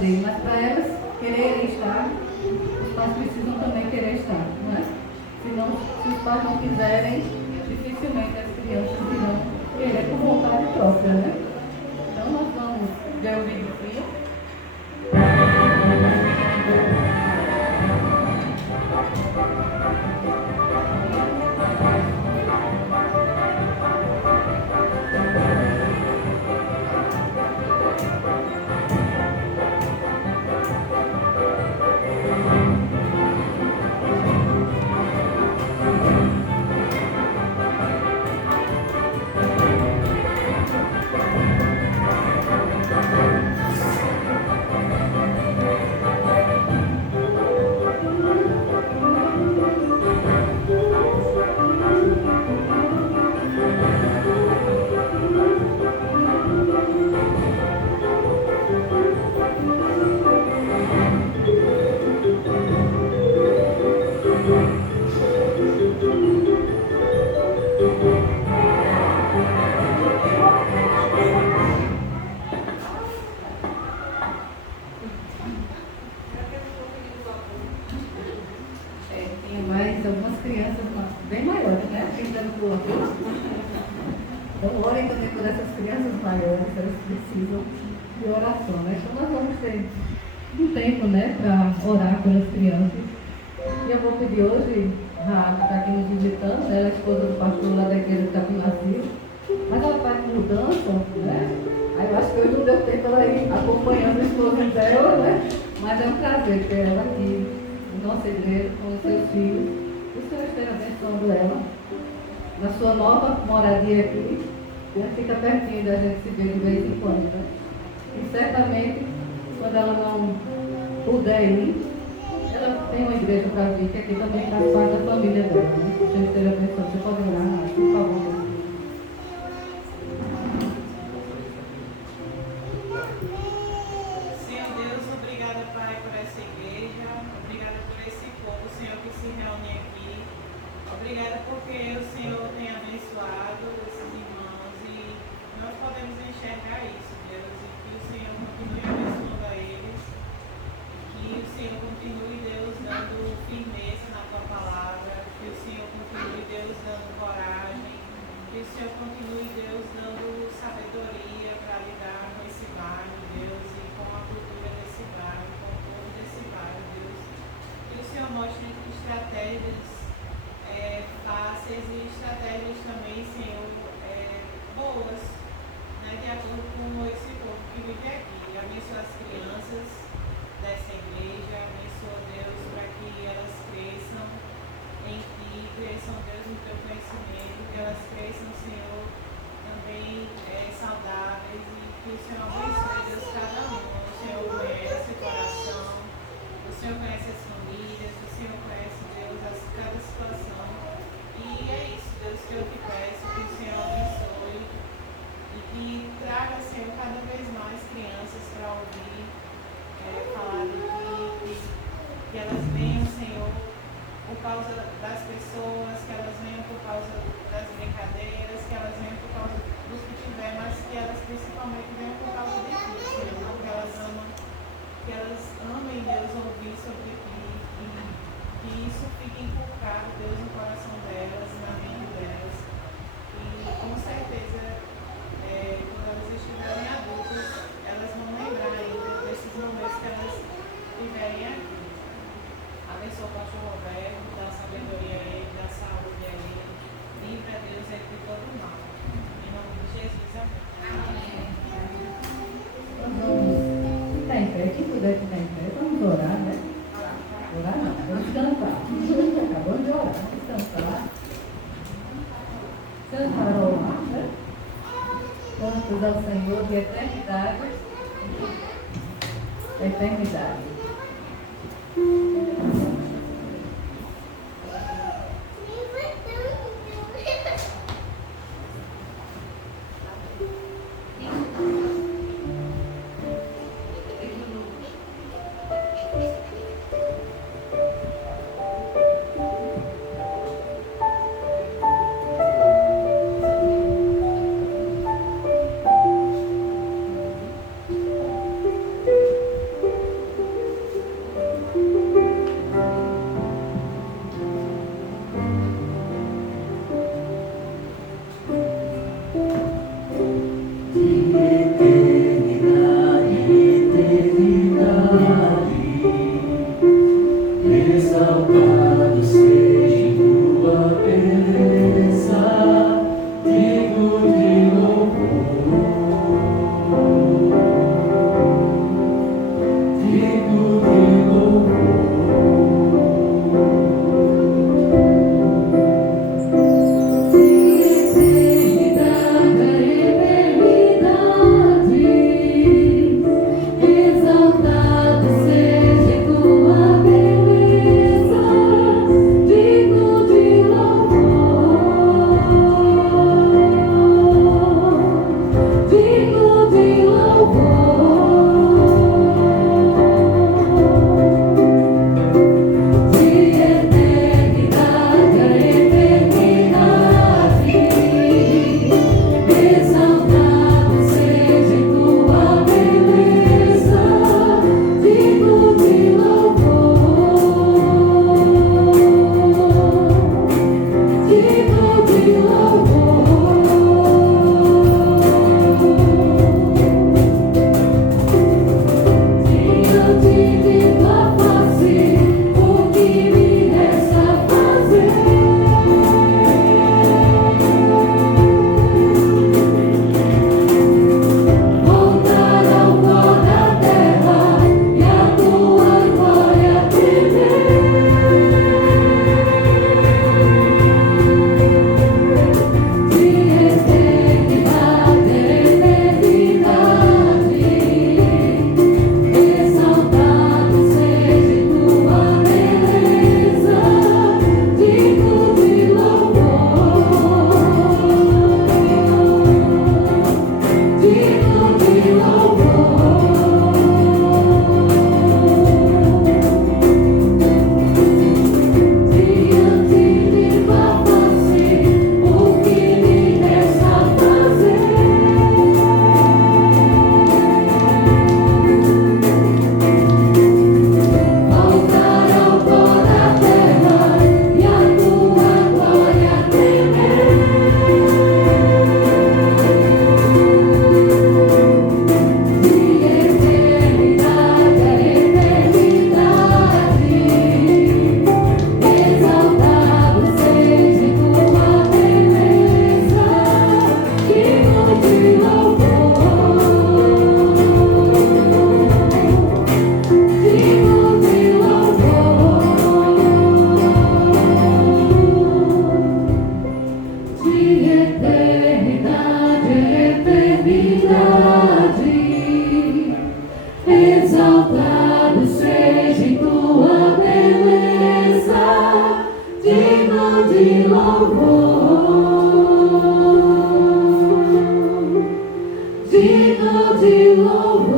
dele, mas para elas quererem estar, os pais precisam também querer estar, não é? Se os pais não quiserem, dificilmente as crianças irão querer por vontade própria, né? Então nós vamos ver o vídeo aqui. Acompanhando o esposo dela, né? Mas é um prazer ter ela aqui, no nosso igreja, com os seus filhos. O Senhor esteja abençoando ela na sua nova moradia aqui. E ela fica pertinho da gente se ver de vez em quando, né? E certamente, quando ela não puder ir, ela tem uma igreja para vir, que aqui também faz parte da família dela, né? O Senhor esteja abençoando. Você pode orar, por favor. Obrigada porque o Senhor tem abençoado esses irmãos e nós podemos enxergar isso, Deus, e que o Senhor continue abençoando a eles, e que o Senhor continue, Deus, dando firmeza na tua palavra, que o Senhor continue, Deus, dando coragem, que o Senhor continue, Deus, dando sabedoria para lidar com esse bairro, Deus, e com a cultura desse bairro, com o povo desse bairro, Deus. Que o Senhor mostre estratégias fáceis e estratégias também, Senhor, boas, né, de acordo com esse povo que vive aqui. Abençoa as crianças dessa igreja, abençoa, Deus, para que elas cresçam em ti, cresçam, Deus, no teu conhecimento, que elas cresçam, Senhor, também saudáveis, e que o Senhor abençoe, Deus, cada um. O Senhor conhece o coração, o Senhor conhece as famílias, o Senhor conhece, Deus, cada situação. E é isso, Deus, que eu te peço, que o Senhor abençoe e que traga, Senhor, cada vez mais crianças para ouvir falar de ti, que elas venham, Senhor, por causa das pessoas, que elas venham por causa das brincadeiras, que elas venham por causa dos que tiver, mas que elas principalmente venham por causa de ti, Senhor, porque que elas amem, Deus, ouvir sobre ti. Que isso fique inculcado, Deus, no coração delas, na mente delas. E com certeza, quando elas estiverem adultas, elas vão lembrar ainda desses momentos que elas tiverem aqui. Abençoa o pastor Roberto, dá sabedoria a ele, dá saúde a ele. Livra, Deus, ele de todo mal. Em nome de Jesus, amém. Vamos ficar em pé, quem puder ficar em pé, vamos orar, né? Orar não, vamos cantar. Acabamos de orar, vamos cantar. Cantarolar, né? Cantos ao Senhor de eternidade. Eternidade. Exaltado seja em tua beleza, digno de louvor, digno de louvor.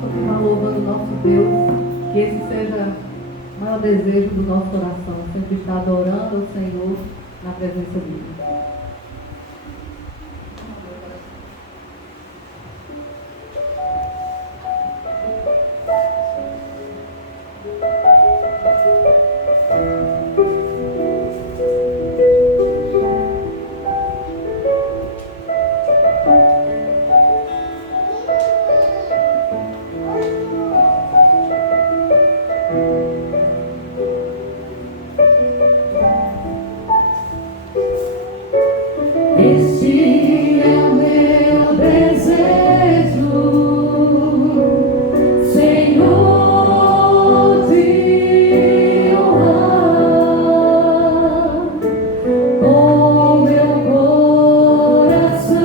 Continuar louvando nosso Deus, que esse seja o maior desejo do nosso coração, sempre estar adorando o Senhor na presença dele. Este é o meu desejo, Senhor, te honrar com meu coração,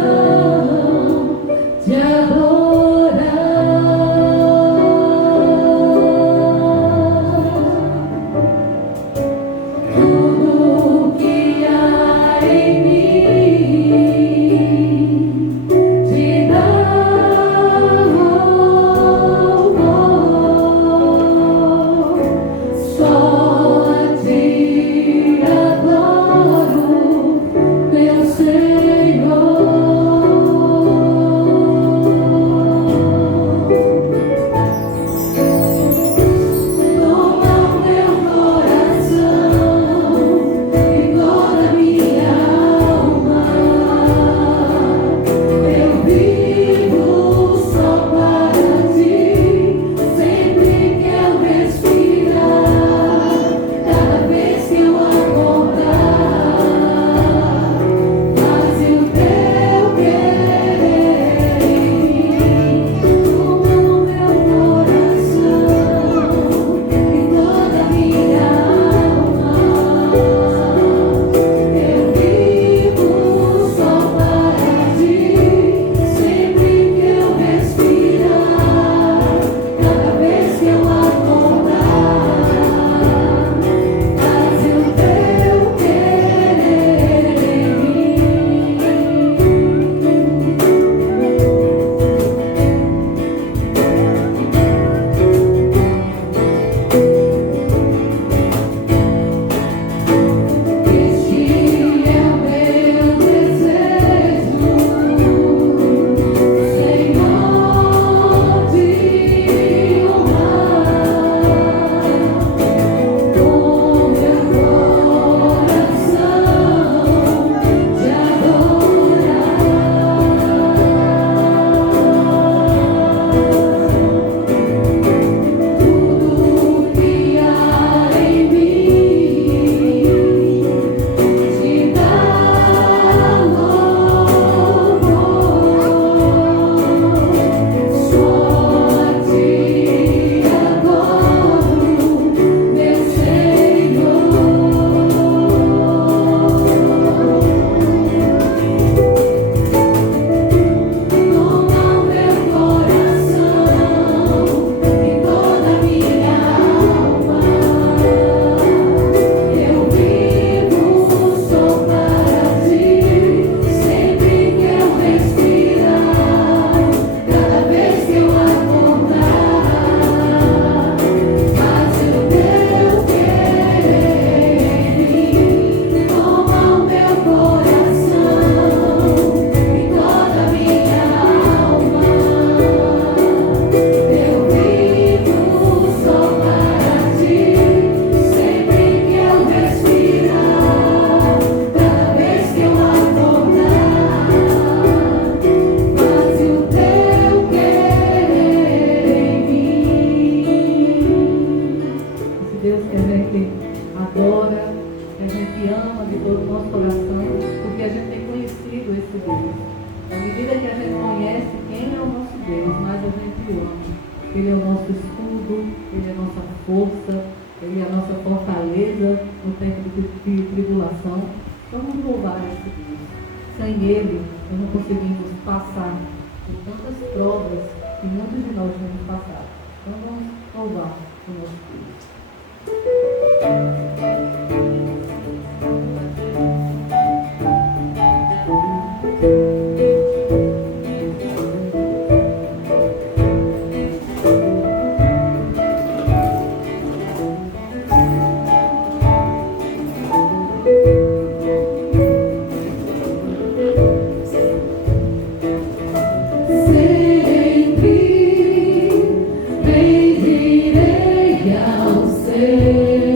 te adorar. Tudo que há em mim te dá louvor, só a ti adoro, meu Senhor. Toma o meu coração e toda minha alma. Eu vivo só para ti, sempre que eu respirar, cada vez que eu acordar, faze o teu querer em mim. Toma o meu coração e toda minha alma. Eu vivo só para ti, sempre que eu respirar, cada vez que eu acordar, faze o teu querer em mim. Este é o meu desejo, Senhor, te honrar com meu coração, te adorar. Tudo que há em mim te dá louvor, só a ti adoro, meu Senhor. Toma o meu coração e toda minha alma. Eu vivo só para ti, sempre que eu respirar, cada vez que eu acordar, faze o teu querer em mim. Toma o meu coração e toda minha alma. Eu vivo só para ti, sempre que eu respirar, cada vez que eu acordar, faze o teu querer em mim. Esse Deus que a gente adora, que a gente ama de todo o nosso coração, porque a gente tem conhecido esse Deus. À medida que a gente conhece quem é o nosso Deus, mais a gente o ama. Ele é o nosso escudo, Ele é a nossa força, Ele é a nossa fortaleza no tempo de tribulação. Então Vamos louvar esse Deus. Sem Ele, nós não conseguimos passar por tantas provas que muitos de nós temos passado. Então vamos louvar o nosso Deus. Bendirei ao Senhor.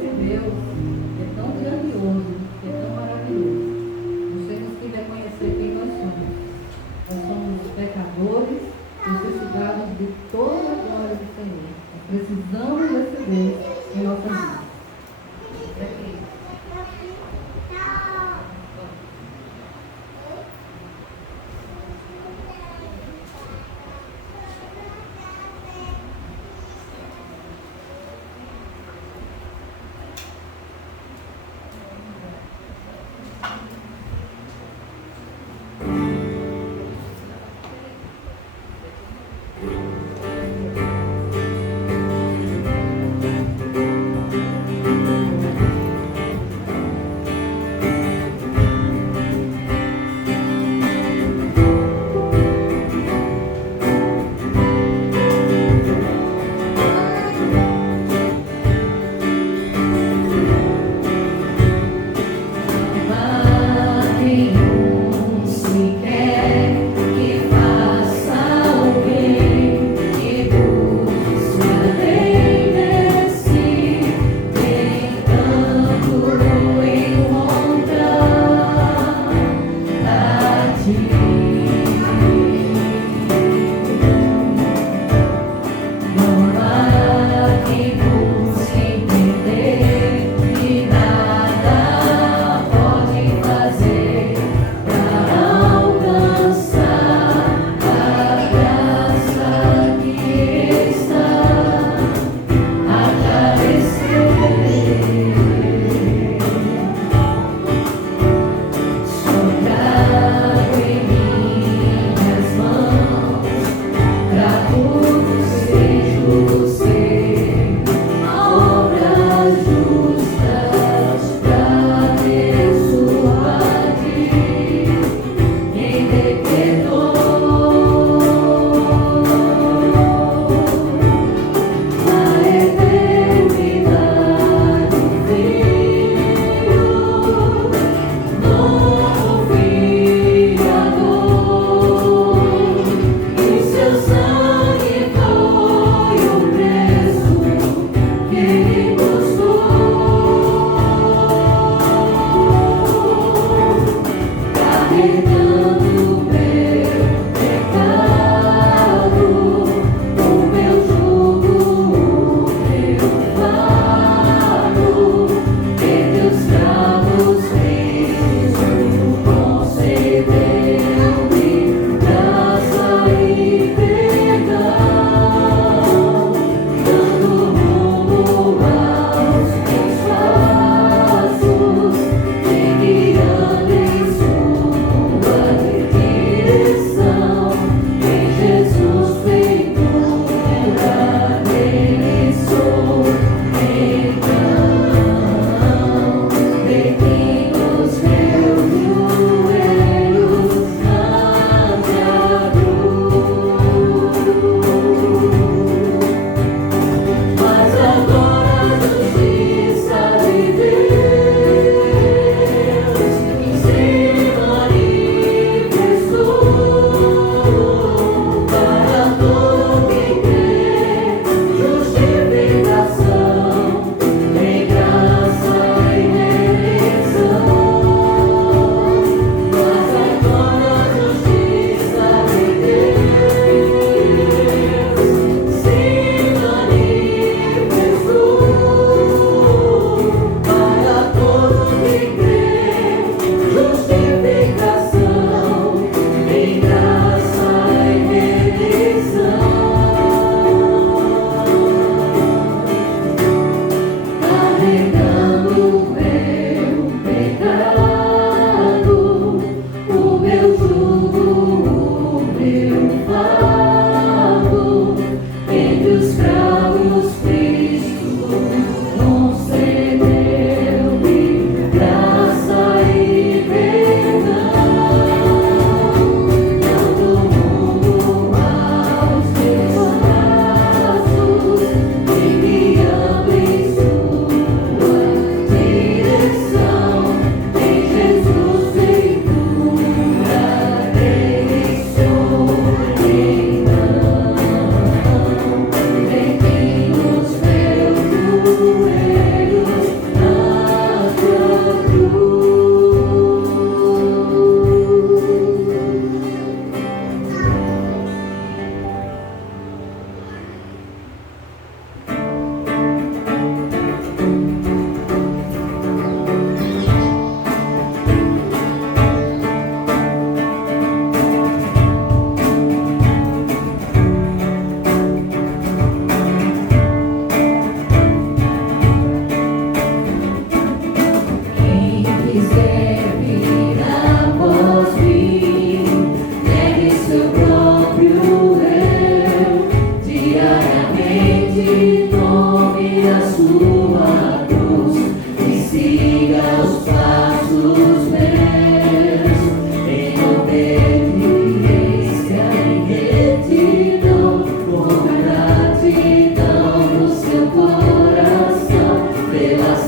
esse Deus que é tão grandioso, que é tão maravilhoso, nós temos que reconhecer quem nós somos. Nós somos pecadores, necessitados de toda a glória do Senhor. Nós precisamos desse Deus em nossas vidas.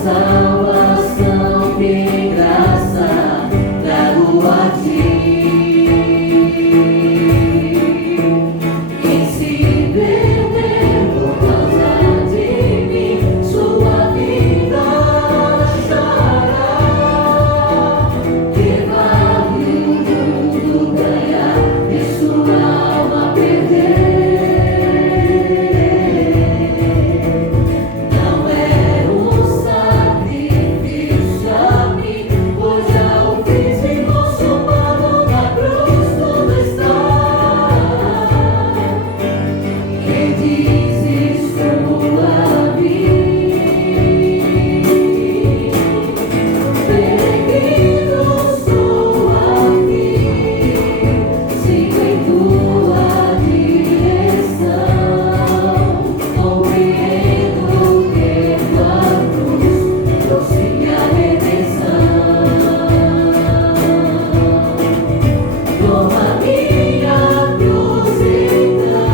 salvação, que graça trago a ti. Quem se perder por causa de mim, sua vida achará. Que vale o mundo ganhar e sua alma perder. Não é um sacrifício a mim, pois já o fiz e consumado na cruz tudo está. Quem diz isso a mim? Peregrino sou aqui, sigo em tua direção. Compreendo que tua cruz trouxe minha redenção. Toma minha cruz então,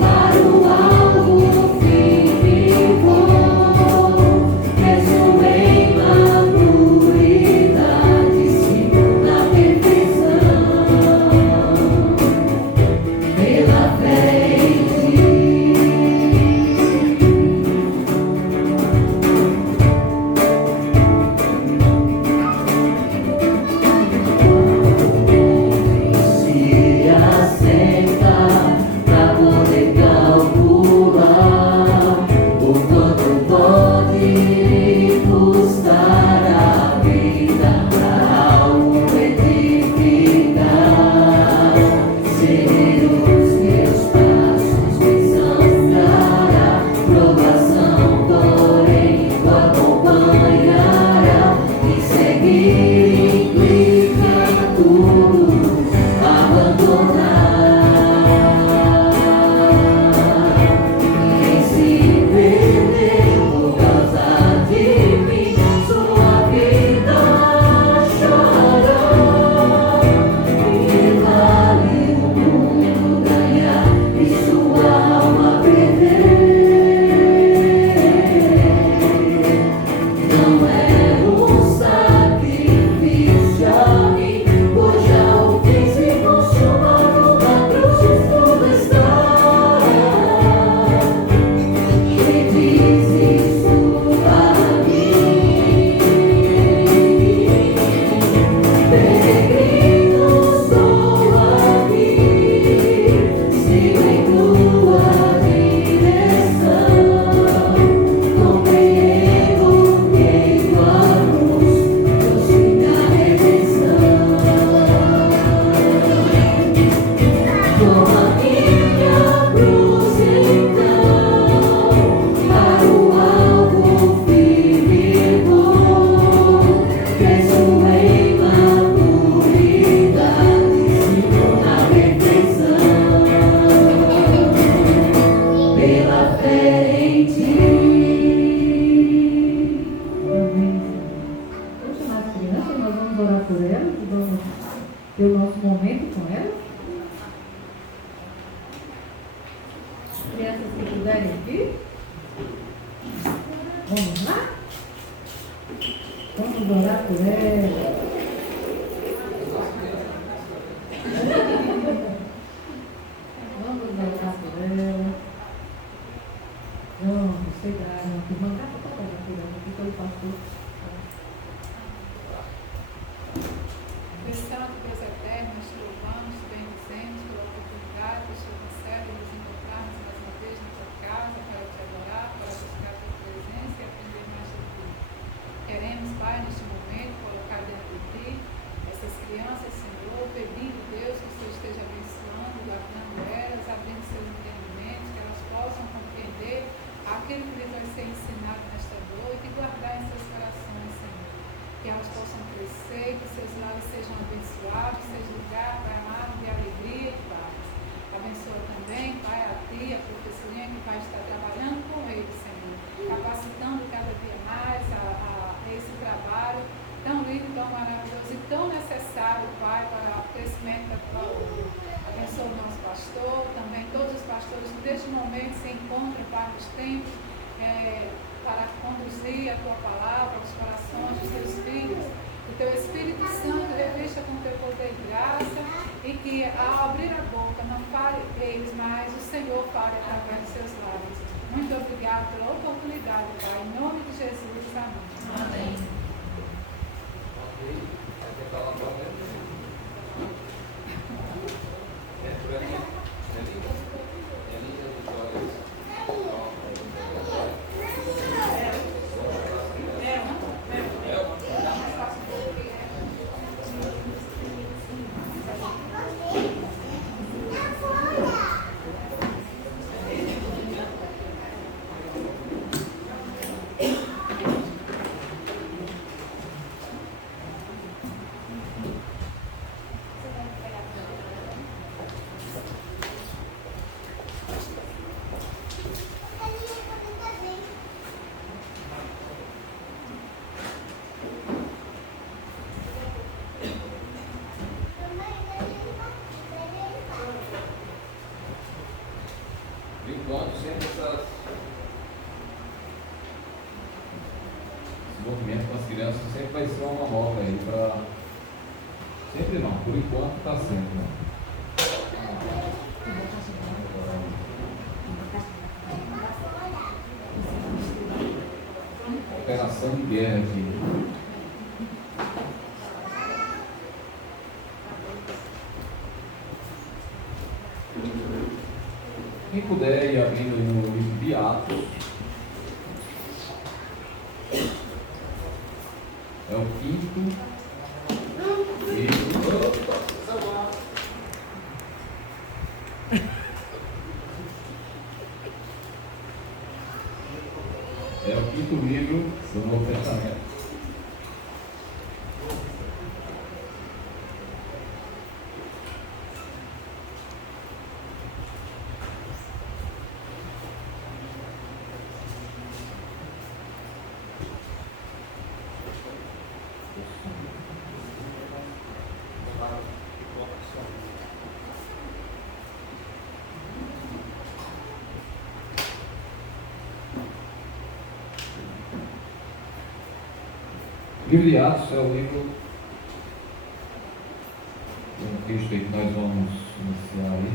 para o alvo firme e bom. Peço em maturidade, sigo na perfeição. Pela fé em ti. Se assentar pra poder calcular o quanto pode custar a vida pra algo edificar. Seguir os meus passos, bênçãos trará, provação, porém, o acompanhará. E seguir implica tudo abandonar. Quem se perder por causa de mim, sua vida achará. Que vale o mundo ganhar e sua alma perder. Não é um sacrifício a mim, pois já o fiz e consumado na cruz tudo está. Quem diz isso a mim? Peregrino sou aqui, sigo em tua direção. Compreendo que em tua cruz trouxe minha redenção. Toma minha cruz então, para o alvo firme e bom. Peço em maturidade, sigo na perfeição. Pela fé em ti. Amém. Vamos chamar as crianças, nós vamos orar por elas e vamos ter o nosso momento com elas. As crianças que puderem vir. Vamos lá? Vamos orar por elas. Vamos orar por elas. Vamos chegar na irmã. Aqui foi o pastor. Deus Santo, Deus Eterno, nós te louvamos, te bendizemos pela oportunidade que o Senhor concede de nos encontrarmos mais uma vez na tua casa para te adorar, para buscar a tua presença e aprender mais de ti. Queremos, Pai, neste momento, colocar dentro de ti essas crianças, Senhor, pedindo, Deus, que o Senhor esteja abençoando, guardando elas, abrindo seus entendimentos, que elas possam compreender aquilo que lhes vai ser ensinado nesta noite e guardar em seus corações, Senhor. Que elas possam crescer, que seus lares sejam abençoados, seja lugar, Pai amado, de alegria e paz. Abençoa também, Pai, a ti, a professorinha que vai estar trabalhando com eles, Senhor, capacitando cada dia mais a esse trabalho tão lindo, tão maravilhoso e tão necessário, Pai, para o crescimento da tua obra. Abençoa o nosso pastor, também todos os pastores que neste momento se encontram, Pai, nos tempos, para conduzir tua palavra aos corações dos teus filhos. Que teu Espírito Santo revista com teu poder e graça e que ao abrir a boca não fale eles, mas o Senhor fale através dos seus lábios. Muito obrigado pela oportunidade, Pai. Em nome de Jesus, amém. Amém. Sempre esse movimento com as crianças sempre vai ser uma manobra aí para. Sempre não, por enquanto está sendo. Né? Operação de guerra aqui. Quem puder ir abrindo no livro de Atos, é o 5º livro. É o 5º livro do Novo Testamento. O livro de Atos é o livro, um texto aí que nós vamos iniciar aí.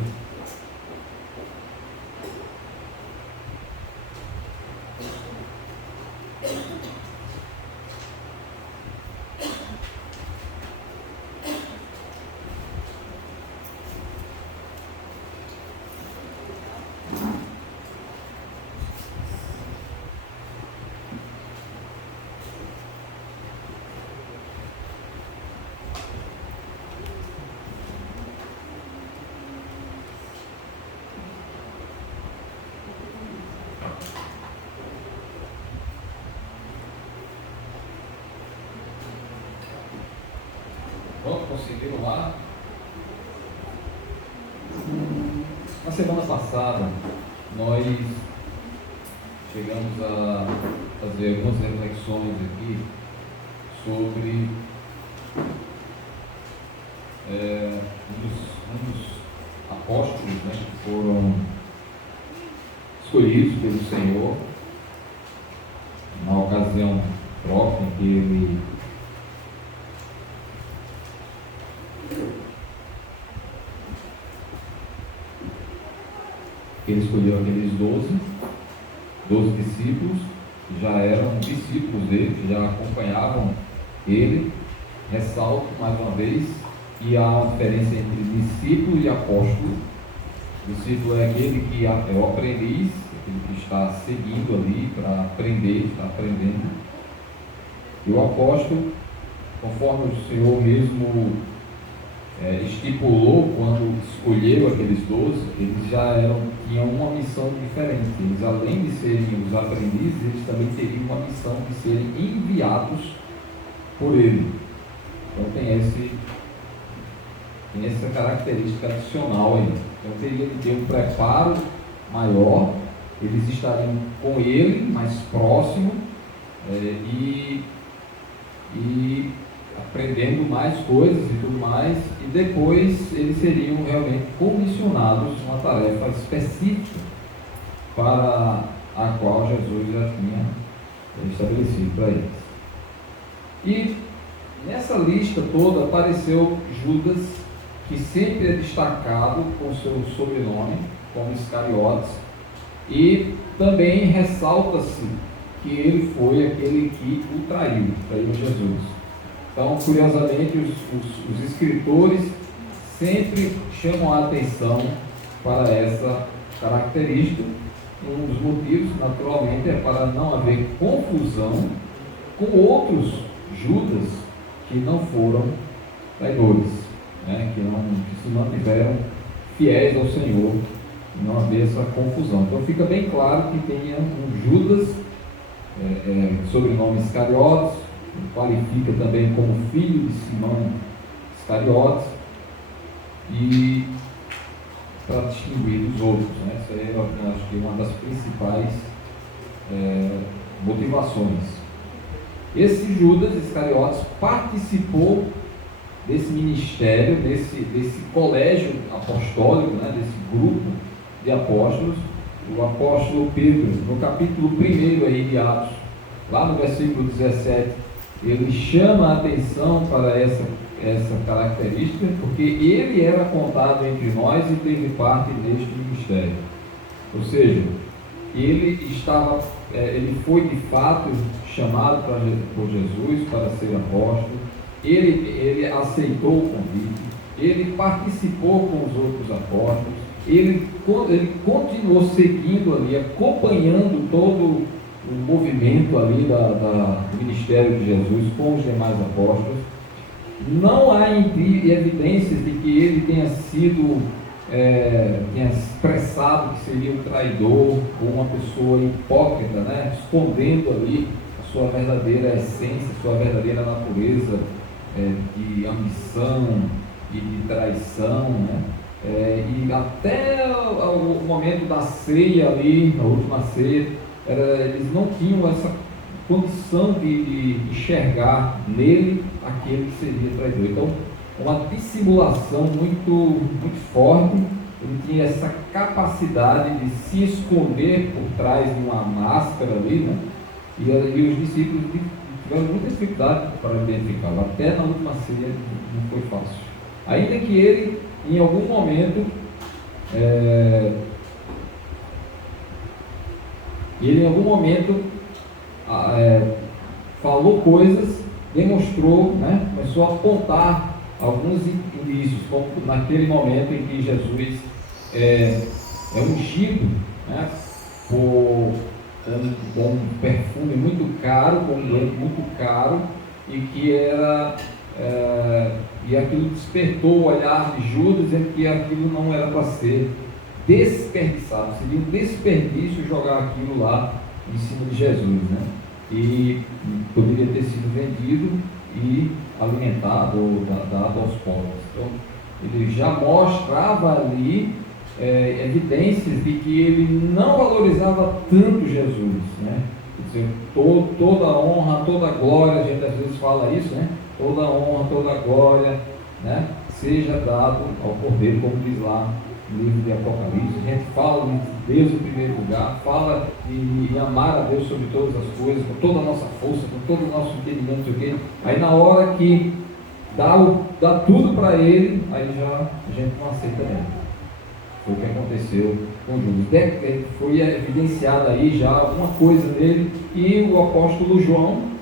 Pronto, conseguiram lá? Na semana passada, nós chegamos a fazer algumas reflexões aqui sobre um dos apóstolos, né, que foram escolhidos pelo Senhor na ocasião própria em que ele escolheu aqueles 12 discípulos, que já eram discípulos dele, que já acompanhavam ele. Ressalto mais uma vez que há uma diferença entre discípulo e apóstolo. Discípulo é aquele que é o aprendiz, aquele que está seguindo ali para aprender, está aprendendo. E o apóstolo, conforme o Senhor mesmo estipulou quando escolheu aqueles 12, eles já tinham uma missão diferente. Eles, além de serem os aprendizes, eles também teriam uma missão de serem enviados por ele. Então tem essa característica adicional aí. Então teria de ter um preparo maior, eles estariam com ele mais próximo e aprendendo mais coisas e tudo mais, e depois eles seriam realmente comissionados uma tarefa específica para a qual Jesus já tinha estabelecido para eles. E nessa lista toda apareceu Judas, que sempre é destacado com seu sobrenome, como Iscariotes, e também ressalta-se que ele foi aquele que o traiu Jesus. Então, curiosamente, os escritores sempre chamam a atenção para essa característica. Um dos motivos, naturalmente, é para não haver confusão com outros Judas que não foram traidores, né? que se mantiveram fiéis ao Senhor, e não haver essa confusão. Então fica bem claro que tem um Judas, sobrenome Iscariotes, qualifica também como filho de Simão Iscariotes, e para distinguir dos outros, né? Essa é, eu acho que, uma das principais motivações. Esse Judas Iscariotes participou desse ministério, desse colégio apostólico, né? Desse grupo de apóstolos. O apóstolo Pedro, no capítulo 1 aí de Atos, lá no versículo 17, ele chama a atenção para essa característica, porque ele era contado entre nós e teve parte neste ministério. Ou seja, ele foi de fato chamado por Jesus para ser apóstolo, ele aceitou o convite, ele participou com os outros apóstolos, ele continuou seguindo ali, acompanhando todo o movimento ali do ministério de Jesus com os demais apóstolos. Não há evidências de que ele tenha expressado que seria um traidor ou uma pessoa hipócrita, né? Escondendo ali a sua verdadeira essência, a sua verdadeira natureza de ambição e de traição, né? E até o momento da ceia ali, a última ceia, eles não tinham essa condição de enxergar nele aquele que seria traidor. Então, uma dissimulação muito, muito forte. Ele tinha essa capacidade de se esconder por trás de uma máscara ali, né? E os discípulos tiveram muita dificuldade para identificá-lo. Até na última ceia não foi fácil. Ainda que ele, em algum momento, falou coisas, demonstrou, né? Começou a apontar alguns indícios, como naquele momento em que Jesus é ungido, né? Com um perfume muito caro, com um doente muito caro, e que e aquilo despertou o olhar de Judas, dizendo que aquilo não era para ser desperdiçado, seria um desperdício jogar aquilo lá em cima de Jesus, né? E poderia ter sido vendido e alimentado ou dado aos pobres. Então, ele já mostrava ali evidências de que ele não valorizava tanto Jesus, né? Quer dizer, toda a honra, toda a glória, a gente às vezes fala isso, né? Toda a honra, toda a glória, né? Seja dado ao Cordeiro, como diz lá no livro de Apocalipse. A gente fala de Deus em primeiro lugar, fala de amar a Deus sobre todas as coisas, com toda a nossa força, com todo o nosso entendimento, o quê? Aí na hora que dá tudo para ele, aí já a gente não aceita mesmo. Foi o que aconteceu com Judas. Foi evidenciada aí já alguma coisa dele, e o apóstolo João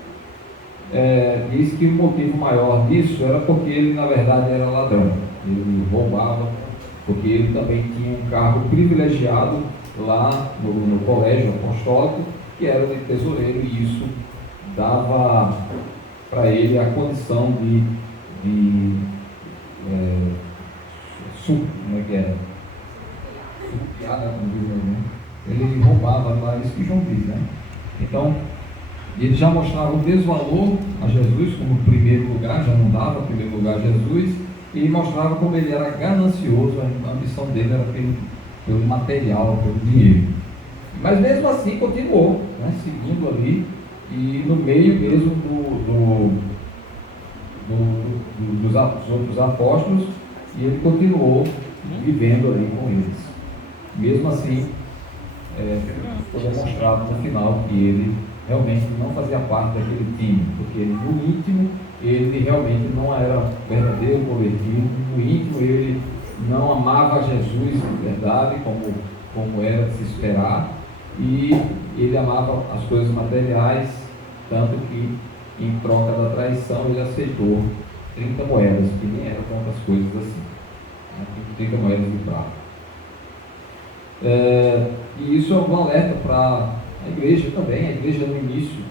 diz que o motivo maior disso era porque ele na verdade era ladrão, ele roubava, porque ele também tinha um cargo privilegiado lá no colégio apostólico, que era de tesoureiro, e isso dava para ele a condição como é que era? Ele roubava lá, isso que João diz, né? Então, ele já mostrava o desvalor a Jesus como primeiro lugar, já não dava primeiro lugar a Jesus, e mostrava como ele era ganancioso, a ambição dele era pelo material, pelo dinheiro. Mas mesmo assim continuou, né, seguindo ali, e no meio mesmo dos outros apóstolos, e ele continuou vivendo ali com eles. Mesmo assim, foi demonstrado no final que ele realmente não fazia parte daquele time, porque no íntimo ele realmente não era verdadeiro convertido, no íntimo ele não amava Jesus de verdade, como era de se esperar, e ele amava as coisas materiais, tanto que em troca da traição ele aceitou 30 moedas, que nem eram tantas coisas assim, né? 30 moedas de prata. E isso é um alerta para a igreja também. A igreja no início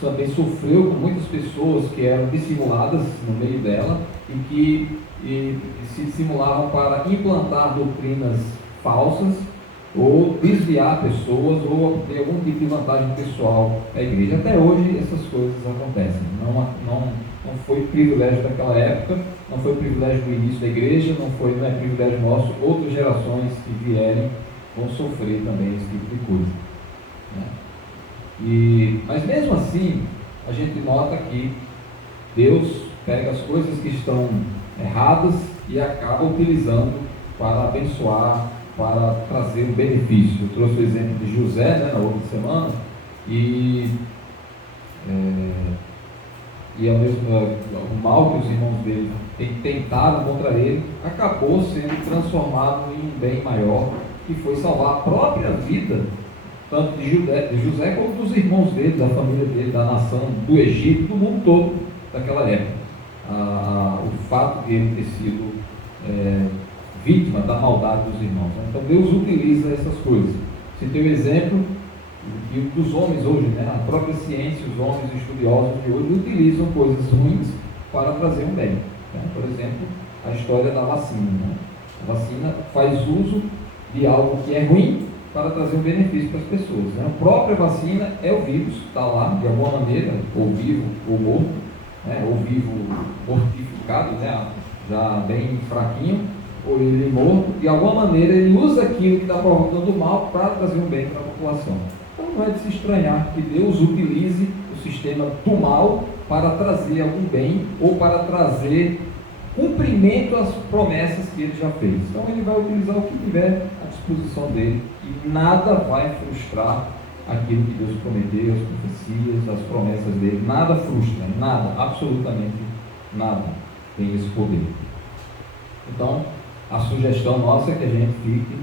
também sofreu com muitas pessoas que eram dissimuladas no meio dela e que se dissimulavam para implantar doutrinas falsas ou desviar pessoas ou ter algum tipo de vantagem pessoal à igreja. Até hoje essas coisas acontecem. Não foi privilégio daquela época, não foi privilégio do início da igreja, não é privilégio nosso. Outras gerações que vierem vão sofrer também esse tipo de coisa, né? Mas mesmo assim, a gente nota que Deus pega as coisas que estão erradas e acaba utilizando para abençoar, para trazer um benefício. Eu trouxe o exemplo de José, né, na outra semana, e o mal que os irmãos dele tentaram contra ele acabou sendo transformado em um bem maior, que foi salvar a própria vida, tanto de José como dos irmãos dele, da família dele, da nação, do Egito, do mundo todo daquela época. O fato de ele ter sido vítima da maldade dos irmãos. Então Deus utiliza essas coisas. Você tem o exemplo dos homens hoje, né? A própria ciência, os homens estudiosos de hoje utilizam coisas ruins para trazer um bem, né? Por exemplo, a história da vacina, né? A vacina faz uso de algo que é ruim para trazer um benefício para as pessoas, né? A própria vacina é o vírus, está lá de alguma maneira, ou vivo ou morto, né? Ou vivo mortificado, né? Já bem fraquinho, ou ele morto, de alguma maneira ele usa aquilo que está provocando mal para trazer um bem para a população. Então não é de se estranhar que Deus utilize o sistema do mal para trazer algum bem ou para trazer cumprimento às promessas que ele já fez. Então ele vai utilizar o que tiver à disposição dele e nada vai frustrar aquilo que Deus prometeu, as profecias, as promessas dele. Nada frustra, nada, absolutamente nada tem esse poder. Então a sugestão nossa é que a gente fique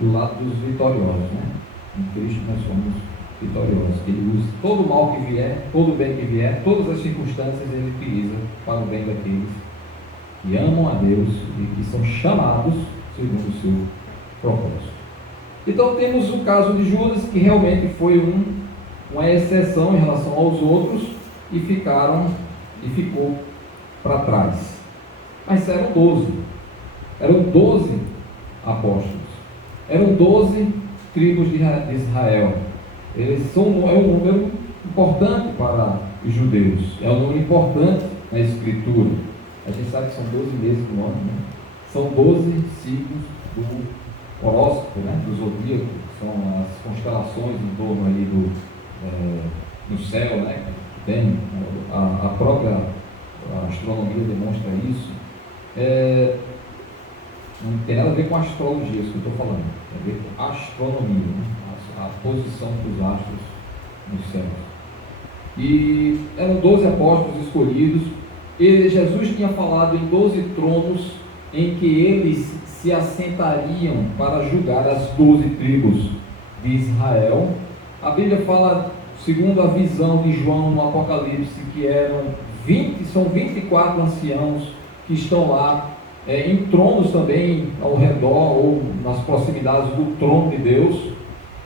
do lado dos vitoriosos, né? Em Cristo nós somos vitoriosos, que ele use todo o mal que vier, todo o bem que vier, todas as circunstâncias ele utiliza para o bem daqueles que amam a Deus e que são chamados segundo o seu propósito. Então temos o caso de Judas, que realmente foi uma exceção em relação aos outros e ficou para trás. Mas eram 12. Eram 12 apóstolos. Eram 12 tribos de Israel. Eles são um número importante para os judeus. É um número importante na Escritura. A gente sabe que são 12 meses do ano, né? São 12 signos do horóscopo, né? Do zodíaco. São as constelações em torno aí do céu, né? Tem, a própria astronomia demonstra isso. Não tem nada a ver com astrologia, isso que eu estou falando. Tem a ver com astronomia, né? A posição dos astros nos céus. E eram 12 apóstolos escolhidos. Jesus tinha falado em 12 tronos em que eles se assentariam para julgar as 12 tribos de Israel. A Bíblia fala, segundo a visão de João no Apocalipse, que são 24 anciãos que estão lá em tronos também ao redor ou nas proximidades do trono de Deus.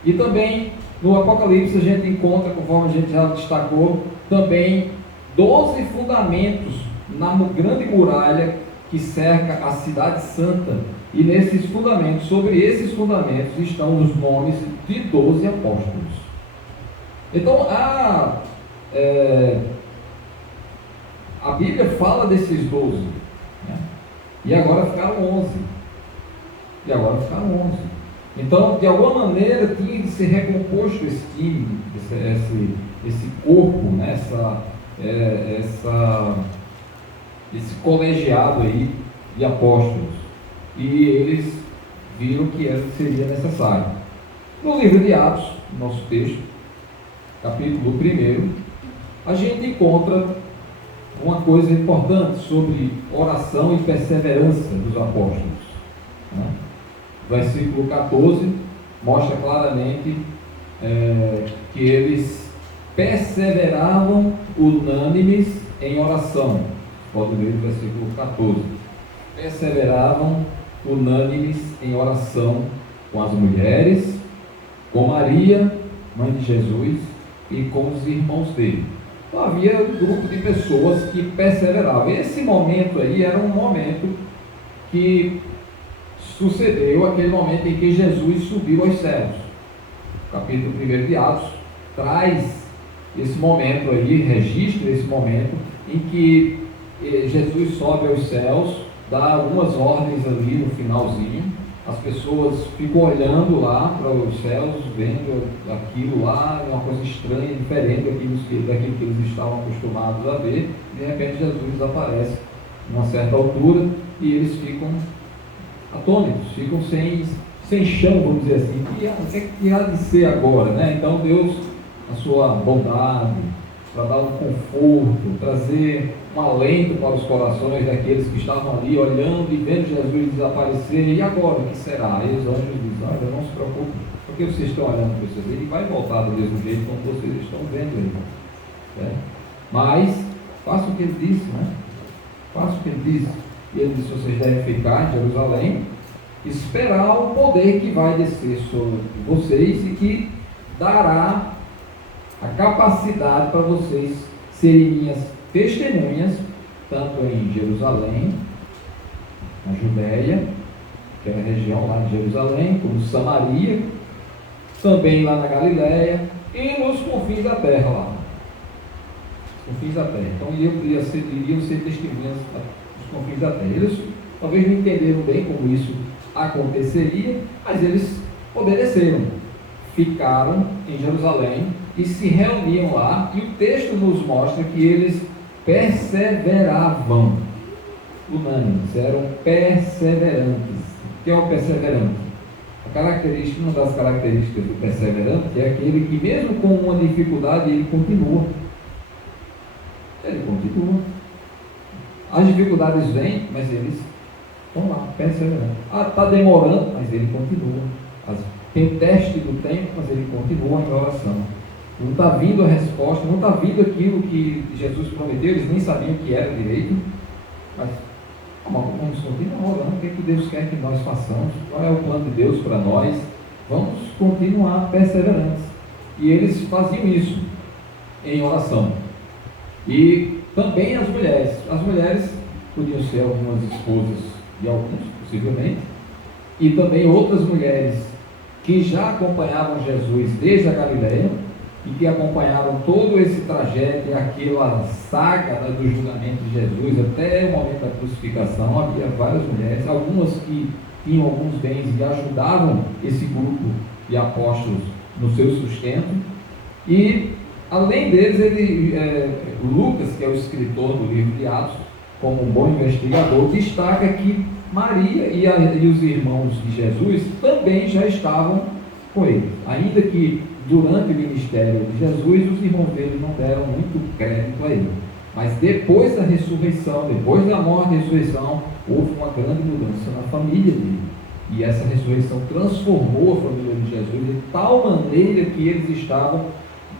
E também no Apocalipse a gente encontra, conforme a gente já destacou, também 12 fundamentos na grande muralha que cerca a cidade santa. E nesses fundamentos, sobre esses fundamentos, estão os nomes de 12 apóstolos. Então a Bíblia fala desses 12, né? E agora ficaram 11. Então, de alguma maneira, tinha que ser recomposto esse time, esse corpo, né? Esse colegiado aí de apóstolos. E eles viram que seria necessário. No livro de Atos, nosso texto, capítulo 1, a gente encontra uma coisa importante sobre oração e perseverança dos apóstolos, né? Versículo 14 mostra claramente que eles perseveravam unânimes em oração. Pode ler o versículo 14. Perseveravam unânimes em oração com as mulheres, com Maria, mãe de Jesus, e com os irmãos dele. Então havia um grupo de pessoas que perseveravam. Esse momento aí era um momento que sucedeu aquele momento em que Jesus subiu aos céus. O capítulo 1 de Atos traz esse momento aí, registra esse momento em que Jesus sobe aos céus, dá algumas ordens ali no finalzinho. As pessoas ficam olhando lá para os céus, vendo aquilo lá, uma coisa estranha, diferente daquilo que eles estavam acostumados a ver. De repente Jesus aparece em uma certa altura e eles ficam atônitos, ficam sem chão, vamos dizer assim. O que há de ser agora, né? Então Deus, na sua bondade, para dar um conforto, trazer um alento para os corações daqueles que estavam ali olhando e vendo Jesus desaparecer. E agora, o que será? Aí os anjos dizem: olha, não se preocupe, porque vocês estão olhando para vocês, ele vai voltar do mesmo jeito como vocês estão vendo ele, né? Mas faça o que ele disse, né? Faça o que ele disse. E ele disse: vocês devem ficar em Jerusalém, esperar o poder que vai descer sobre vocês e que dará a capacidade para vocês serem minhas testemunhas, tanto em Jerusalém, na Judéia, que é a região lá de Jerusalém, como Samaria, também lá na Galiléia e nos confins da terra lá. Os confins da terra. Então iriam ser testemunhas dos confins da terra. Eles talvez não entenderam bem como isso aconteceria, mas eles obedeceram. Ficaram em Jerusalém e se reuniam lá, e o texto nos mostra que eles perseveravam, unânimes, eram perseverantes. O que é o perseverante? Uma das características do perseverante é aquele que, mesmo com uma dificuldade, ele continua. As dificuldades vêm, mas eles estão lá, perseverando. Está demorando, mas ele continua. Tem o teste do tempo, mas ele continua em oração. Não está vindo a resposta, não está vindo aquilo que Jesus prometeu, eles nem sabiam o que era direito, mas vamos continuar orando. O que Deus quer que nós façamos? Qual é o plano de Deus para nós? Vamos continuar perseverantes. E eles faziam isso em oração. E também as mulheres. As mulheres podiam ser algumas esposas de alguns, possivelmente, e também outras mulheres que já acompanhavam Jesus desde a Galileia e que acompanharam todo esse trajeto e aquela saga do julgamento de Jesus até o momento da crucificação. Havia várias mulheres, algumas que tinham alguns bens e ajudavam esse grupo de apóstolos no seu sustento. E além deles, Lucas, que é o escritor do livro de Atos, como um bom investigador, destaca que Maria e os irmãos de Jesus também já estavam com ele, ainda que durante o ministério de Jesus os irmãos dele não deram muito crédito a ele, mas depois da ressurreição, depois da morte e ressurreição, houve uma grande mudança na família dele, e essa ressurreição transformou a família de Jesus de tal maneira que eles estavam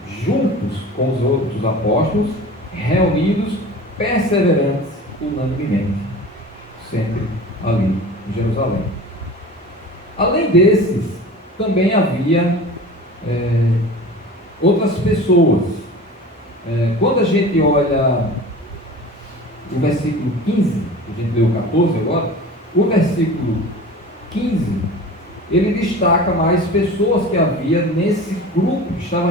juntos com os outros apóstolos, reunidos, perseverantes, unanimemente, sempre ali em Jerusalém. Além desses, também havia outras pessoas. Quando a gente olha o versículo 15, a gente leu o 14 agora, o versículo 15, ele destaca mais pessoas que havia nesse grupo, que estavam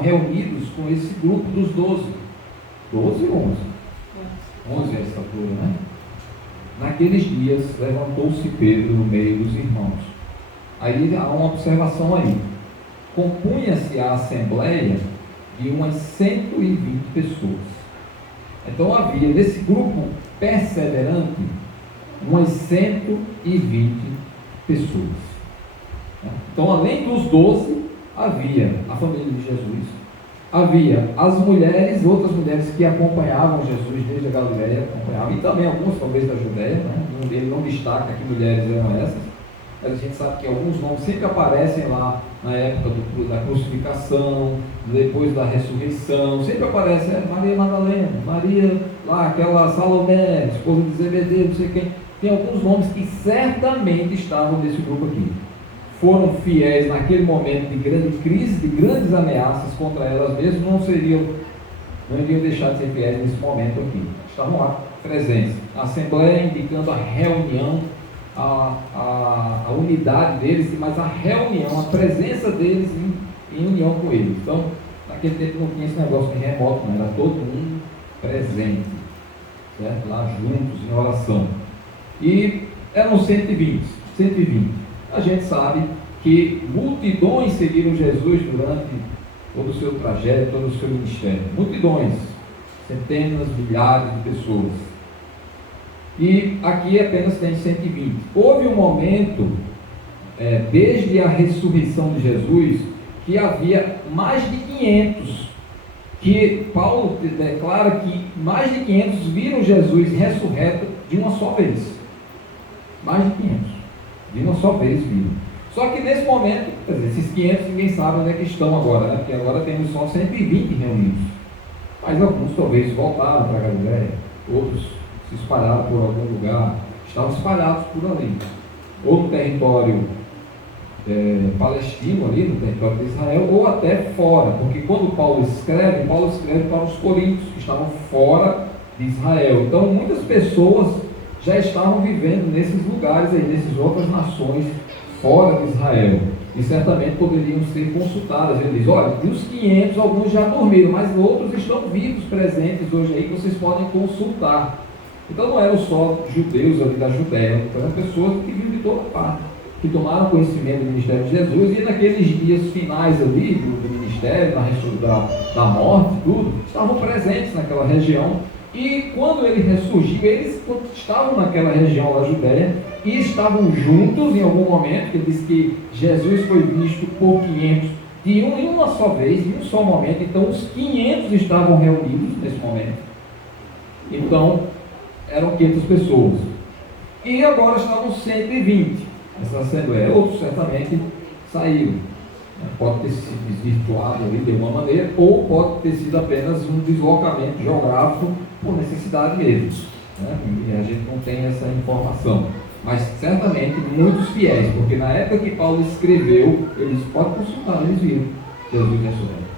reunidos com esse grupo dos 12. 12 ou 11? 11 a essa altura, né? Naqueles dias levantou-se Pedro no meio dos irmãos. Aí há uma observação aí. Compunha-se a assembleia de umas 120 pessoas. Então havia nesse grupo perseverante umas 120 pessoas. Então, além dos 12, havia a família de Jesus, havia as mulheres, outras mulheres que acompanhavam Jesus desde a Galileia, acompanhavam, e também alguns talvez da Judéia, né? Ele não destaca que mulheres eram essas, mas a gente sabe que alguns nomes sempre aparecem lá na época da crucificação, depois da ressurreição, sempre aparece Maria Madalena, Maria lá, aquela Salomé, esposa de Zebedeu, não sei quem. Tem alguns nomes que certamente estavam nesse grupo aqui. Foram fiéis naquele momento de grande crise, de grandes ameaças contra elas mesmas, não iriam deixar de ser fiéis nesse momento aqui. Estavam lá presentes. A Assembleia indicando a reunião, a unidade deles, mas a reunião, a presença deles em união com eles. Então, naquele tempo não tinha esse negócio de remoto, não, era todo mundo presente, certo? Lá juntos, em oração. E eram 120. A gente sabe que multidões seguiram Jesus durante todo o seu trajeto, todo o seu ministério. Multidões, centenas, milhares de pessoas. E aqui apenas tem 120. Houve um momento, desde a ressurreição de Jesus, que havia mais de 500, que Paulo declara que mais de 500 viram Jesus ressurreto de uma só vez. Mais de 500, de uma só vez viram. Só que nesse momento, quer dizer, esses 500 ninguém sabe onde é que estão agora, né? Porque agora temos só 120 reunidos. Mas alguns talvez voltaram para a Galileia, outros se espalharam por algum lugar, estavam espalhados por ali, ou no território palestino, ali no território de Israel, ou até fora, porque quando Paulo escreve para os coríntios, que estavam fora de Israel. Então muitas pessoas já estavam vivendo nesses lugares aí, nessas outras nações fora de Israel, e certamente poderiam ser consultadas. Ele diz, olha, dos 500, alguns já dormiram, mas outros estão vivos, presentes hoje aí, que vocês podem consultar. Então não eram só judeus ali da Judéia, eram pessoas que vinham de toda parte, que tomaram conhecimento do ministério de Jesus, e naqueles dias finais ali do ministério, da morte, tudo, estavam presentes naquela região. E quando ele ressurgiu, eles estavam naquela região da Judéia e estavam juntos em algum momento. Ele diz que Jesus foi visto por 500 em uma só vez, em um só momento. Então os 500 estavam reunidos nesse momento. Então eram 500 pessoas. E agora estavam 120 nessa assembleia. Outros certamente saíram. Pode ter sido desvirtuado ali de alguma maneira, ou pode ter sido apenas um deslocamento geográfico por necessidade mesmo, né? E a gente não tem essa informação, mas certamente muitos fiéis, porque na época que Paulo escreveu, eles podem consultar, eles viram Jesus ressurreto.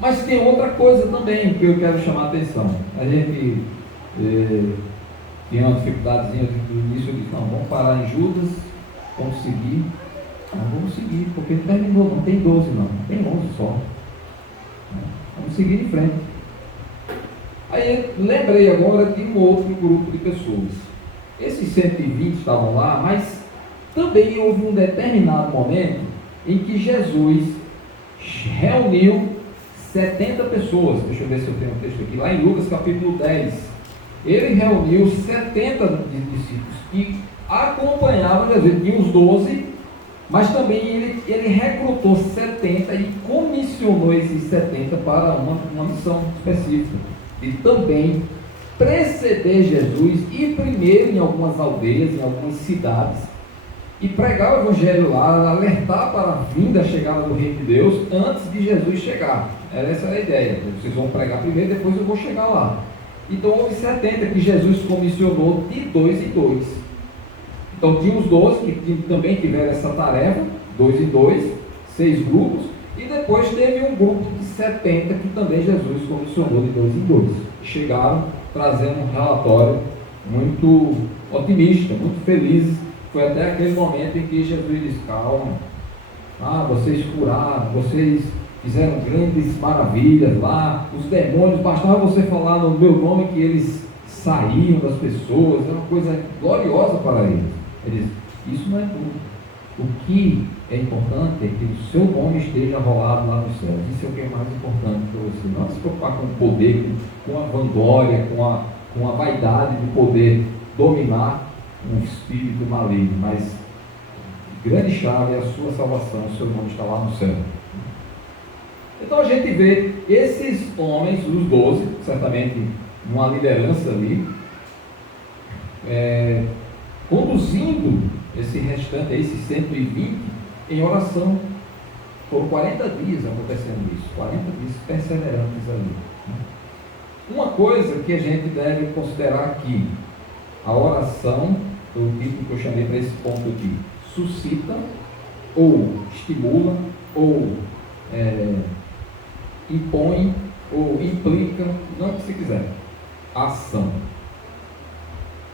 Mas tem outra coisa também que eu quero chamar a atenção. A gente tinha uma dificuldadezinha no início, eu disse, não, vamos parar em Judas, vamos seguir. Vamos seguir, porque terminou, não tem 12 não, tem 11 só. Vamos seguir em frente. Aí lembrei agora de um outro grupo de pessoas. Esses 120 estavam lá, mas também houve um determinado momento em que Jesus reuniu 70 pessoas. Deixa eu ver se eu tenho um texto aqui, lá em Lucas capítulo 10. Ele reuniu 70 discípulos que acompanhavam Jesus, tinha os 12, mas também ele recrutou 70 e comissionou esses 70 para uma missão específica, de também preceder Jesus, ir primeiro em algumas aldeias, em algumas cidades, e pregar o evangelho lá, alertar para a vinda, a chegada do reino de Deus, antes de Jesus chegar. Essa era a ideia, vocês vão pregar primeiro, depois eu vou chegar lá. Então houve 70 que Jesus comissionou de 2 em 2. Então tinha os 12 que também tiveram essa tarefa, 2 em 2, 6 grupos, e depois teve um grupo de 70 que também Jesus comissionou de 2 em 2. Chegaram trazendo um relatório muito otimista, muito feliz. Foi até aquele momento em que Jesus disse, calma, vocês curaram, vocês fizeram grandes maravilhas lá, os demônios, bastava você falar no meu nome que eles saíam das pessoas, era uma coisa gloriosa para eles. Ele diz, isso não é tudo. O que é importante é que o seu nome esteja rolado lá no céu. Isso é o que é mais importante para você. Não se preocupar com o poder, com a vanglória, com a vaidade de poder dominar um espírito maligno, mas grande chave é a sua salvação, o seu nome está lá no céu. Então a gente vê esses homens, os 12, certamente uma liderança ali, conduzindo esse restante, esses 120, em oração. Foram 40 dias acontecendo isso, 40 dias perseverantes ali. Uma coisa que a gente deve considerar aqui, a oração, o título que eu chamei para esse ponto aqui, suscita, ou estimula, ou impõe, ou implica, não o que se quiser, ação.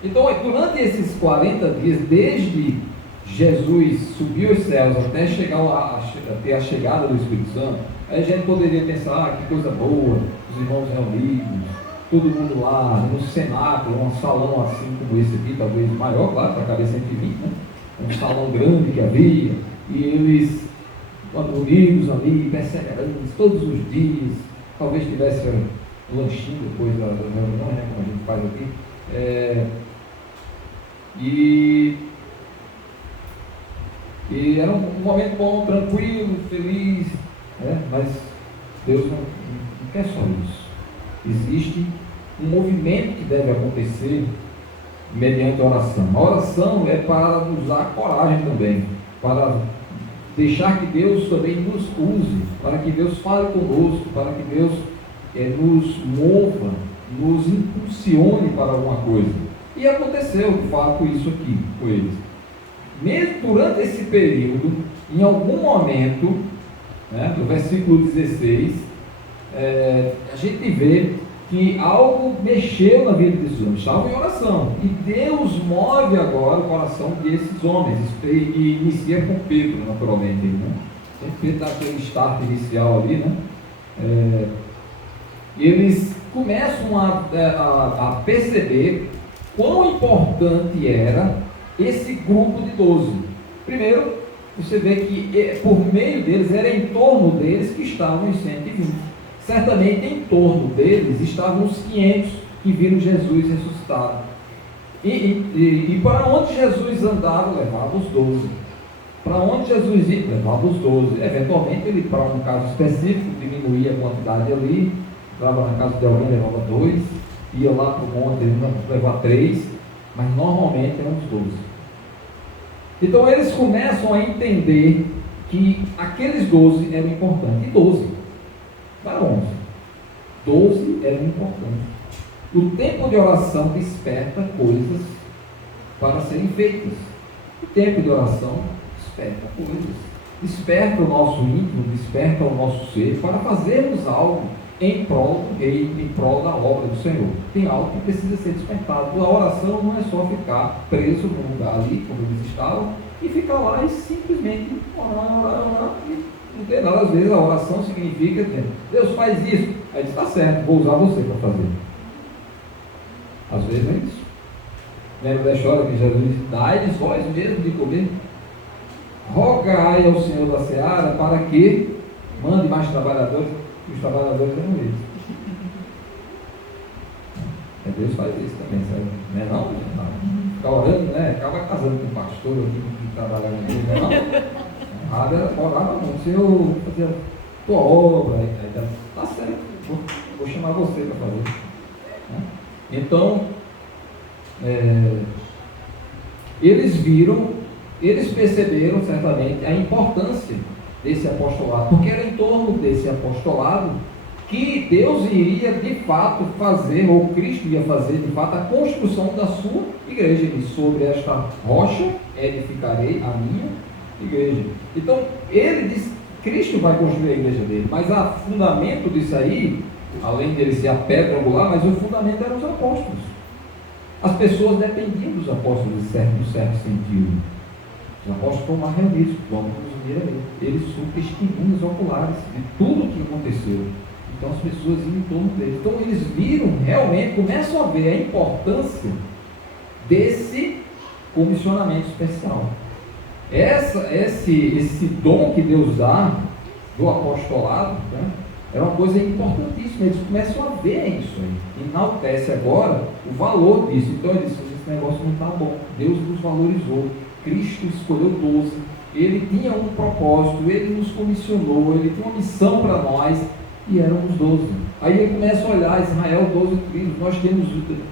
Então, durante esses 40 dias, desde Jesus subiu aos céus até ter a chegada do Espírito Santo, aí a gente poderia pensar, que coisa boa, os irmãos reunidos, todo mundo lá, no cenáculo, um salão assim como esse aqui, talvez maior, claro, para caber 120, né? Um salão grande que havia, e eles unidos ali, perseverantes, todos os dias, talvez tivesse um lanchinho depois da reunião, né, como a gente faz aqui, e era um momento bom, tranquilo, feliz, mas Deus não quer só isso. Existe um movimento que deve acontecer mediante a oração. A oração é para nos dar coragem também, para deixar que Deus também nos use, para que Deus fale conosco, para que Deus nos mova, nos impulsione para alguma coisa. E aconteceu, de fato, isso aqui com eles. Mesmo durante esse período, em algum momento, no versículo 16, a gente vê que algo mexeu na vida desses homens, estavam em oração, e Deus move agora o coração desses homens, e inicia com Pedro, naturalmente, né? Pedro dá aquele start inicial ali, né? Eles começam a perceber quão importante era esse grupo de 12. Primeiro, você vê que por meio deles, era em torno deles que estavam os 120. Certamente em torno deles estavam os 500 que viram Jesus ressuscitado. E para onde Jesus andava, levava os 12. Para onde Jesus ia, levava os 12. Eventualmente, ele, para um caso específico, diminuía a quantidade ali, entrava na casa de alguém, levava 2, ia lá para o monte, ele levava 3, mas normalmente eram os 12. Então eles começam a entender que aqueles 12 eram importantes. E 12 para 11. 12 eram importantes. O tempo de oração desperta coisas para serem feitas. O tempo de oração desperta coisas. Desperta o nosso íntimo, desperta o nosso ser para fazermos algo em prol do reino, em prol da obra do Senhor. Tem algo que precisa ser despertado. A oração não é só ficar preso num lugar ali, como eles estavam, e ficar lá e simplesmente orar. Não tem nada. Às vezes a oração significa, Deus faz isso, aí está certo, vou usar você para fazer. Às vezes é isso. Lembra da história que Jesus disse, dai-lhes vós mesmo de comer, rogai ao Senhor da seara para que mande mais trabalhadores, e os trabalhadores eram eles. Deus faz isso também, sabe? Não é não? Ficar orando, né? Acaba casando com o pastor que trabalha com ele, não é não? Orava muito, Senhor, fazer a tua obra, tá certo, vou chamar você para fazer. Então, eles perceberam certamente a importância desse apostolado, porque era em torno desse apostolado que Deus iria de fato fazer, ou Cristo ia fazer de fato, a construção da sua igreja. E sobre esta rocha edificarei a minha igreja. Então, ele diz, Cristo vai construir a igreja dele, mas o fundamento disso aí, além dele ser a pedra angular, mas o fundamento eram os apóstolos. As pessoas dependiam dos apóstolos em certo sentido. Os apóstolos foram lá reunidos, vamos nos unir a ele. Eles são testemunhas oculares de tudo o que aconteceu. Então as pessoas iam em torno deles. Então eles viram realmente, começam a ver a importância desse comissionamento especial. Esse dom que Deus dá do apostolado, né, é uma coisa importantíssima. Eles começam a ver isso aí. Enaltece agora o valor disso. Então eles dizem, esse negócio não está bom. Deus nos valorizou. Cristo escolheu 12 ele tinha um propósito, ele nos comissionou, ele tinha uma missão para nós, e éramos 12. Aí ele começa a olhar, Israel, 12 tribos, nós temos,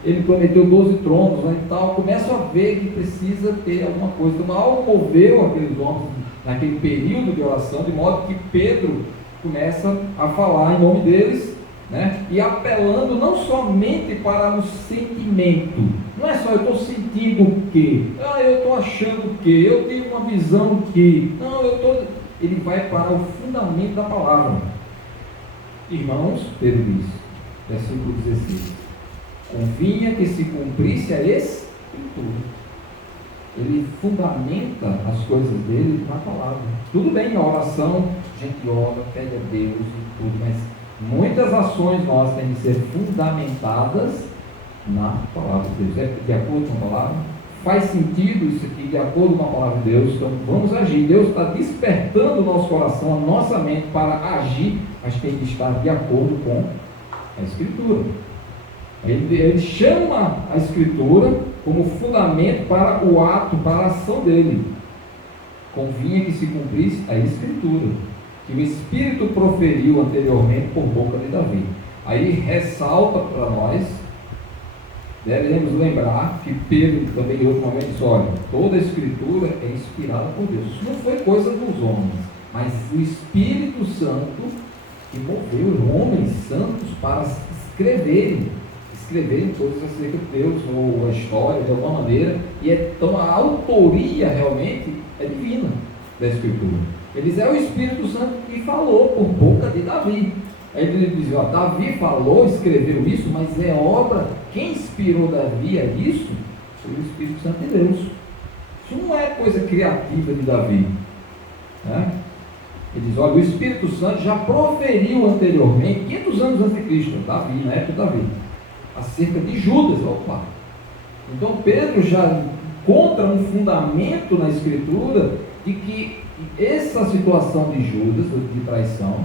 ele prometeu 12 tronos, né, e tal, começa a ver que precisa ter alguma coisa. Então algo moveu aqueles homens naquele período de oração, de modo que Pedro começa a falar em nome deles, né, e apelando não somente para o sentimento, não é só eu estou sentindo o quê, eu estou achando o quê, eu tive uma visão o quê, não, ele vai para o fundamento da palavra. Irmãos, Pedro diz, versículo 16, convinha que se cumprisse a Escritura. Ele fundamenta as coisas dele na palavra. Tudo bem, na oração, a gente ora, pede a Deus e tudo, mas muitas ações nossas têm que ser fundamentadas na palavra de Deus. É de acordo com a palavra? Faz sentido isso aqui de acordo com a palavra de Deus? Então vamos agir. Deus está despertando o nosso coração, a nossa mente para agir, mas tem que estar de acordo com a Escritura. Ele chama a Escritura como fundamento para o ato, para a ação dele. Convinha que se cumprisse a Escritura, que o Espírito proferiu anteriormente por boca de Davi. Aí ressalta para nós, devemos lembrar que Pedro também em outro momento disse, olha, toda a Escritura é inspirada por Deus. Isso não foi coisa dos homens, mas o Espírito Santo que moveu homens santos para escreverem coisas acerca de Deus, ou a história, de alguma maneira, e então a autoria realmente é divina da Escritura. Eles é o Espírito Santo que falou por boca de Davi. Aí ele diz, ó, Davi falou, escreveu isso, mas é obra, quem inspirou Davi a isso? Foi o Espírito Santo de Deus. Isso não é coisa criativa de Davi, né? Ele diz, olha, o Espírito Santo já proferiu anteriormente, 500 anos antes de Cristo, Davi, na época de Davi, acerca de Judas, opa. Então Pedro já encontra um fundamento na Escritura de que essa situação de Judas, de traição,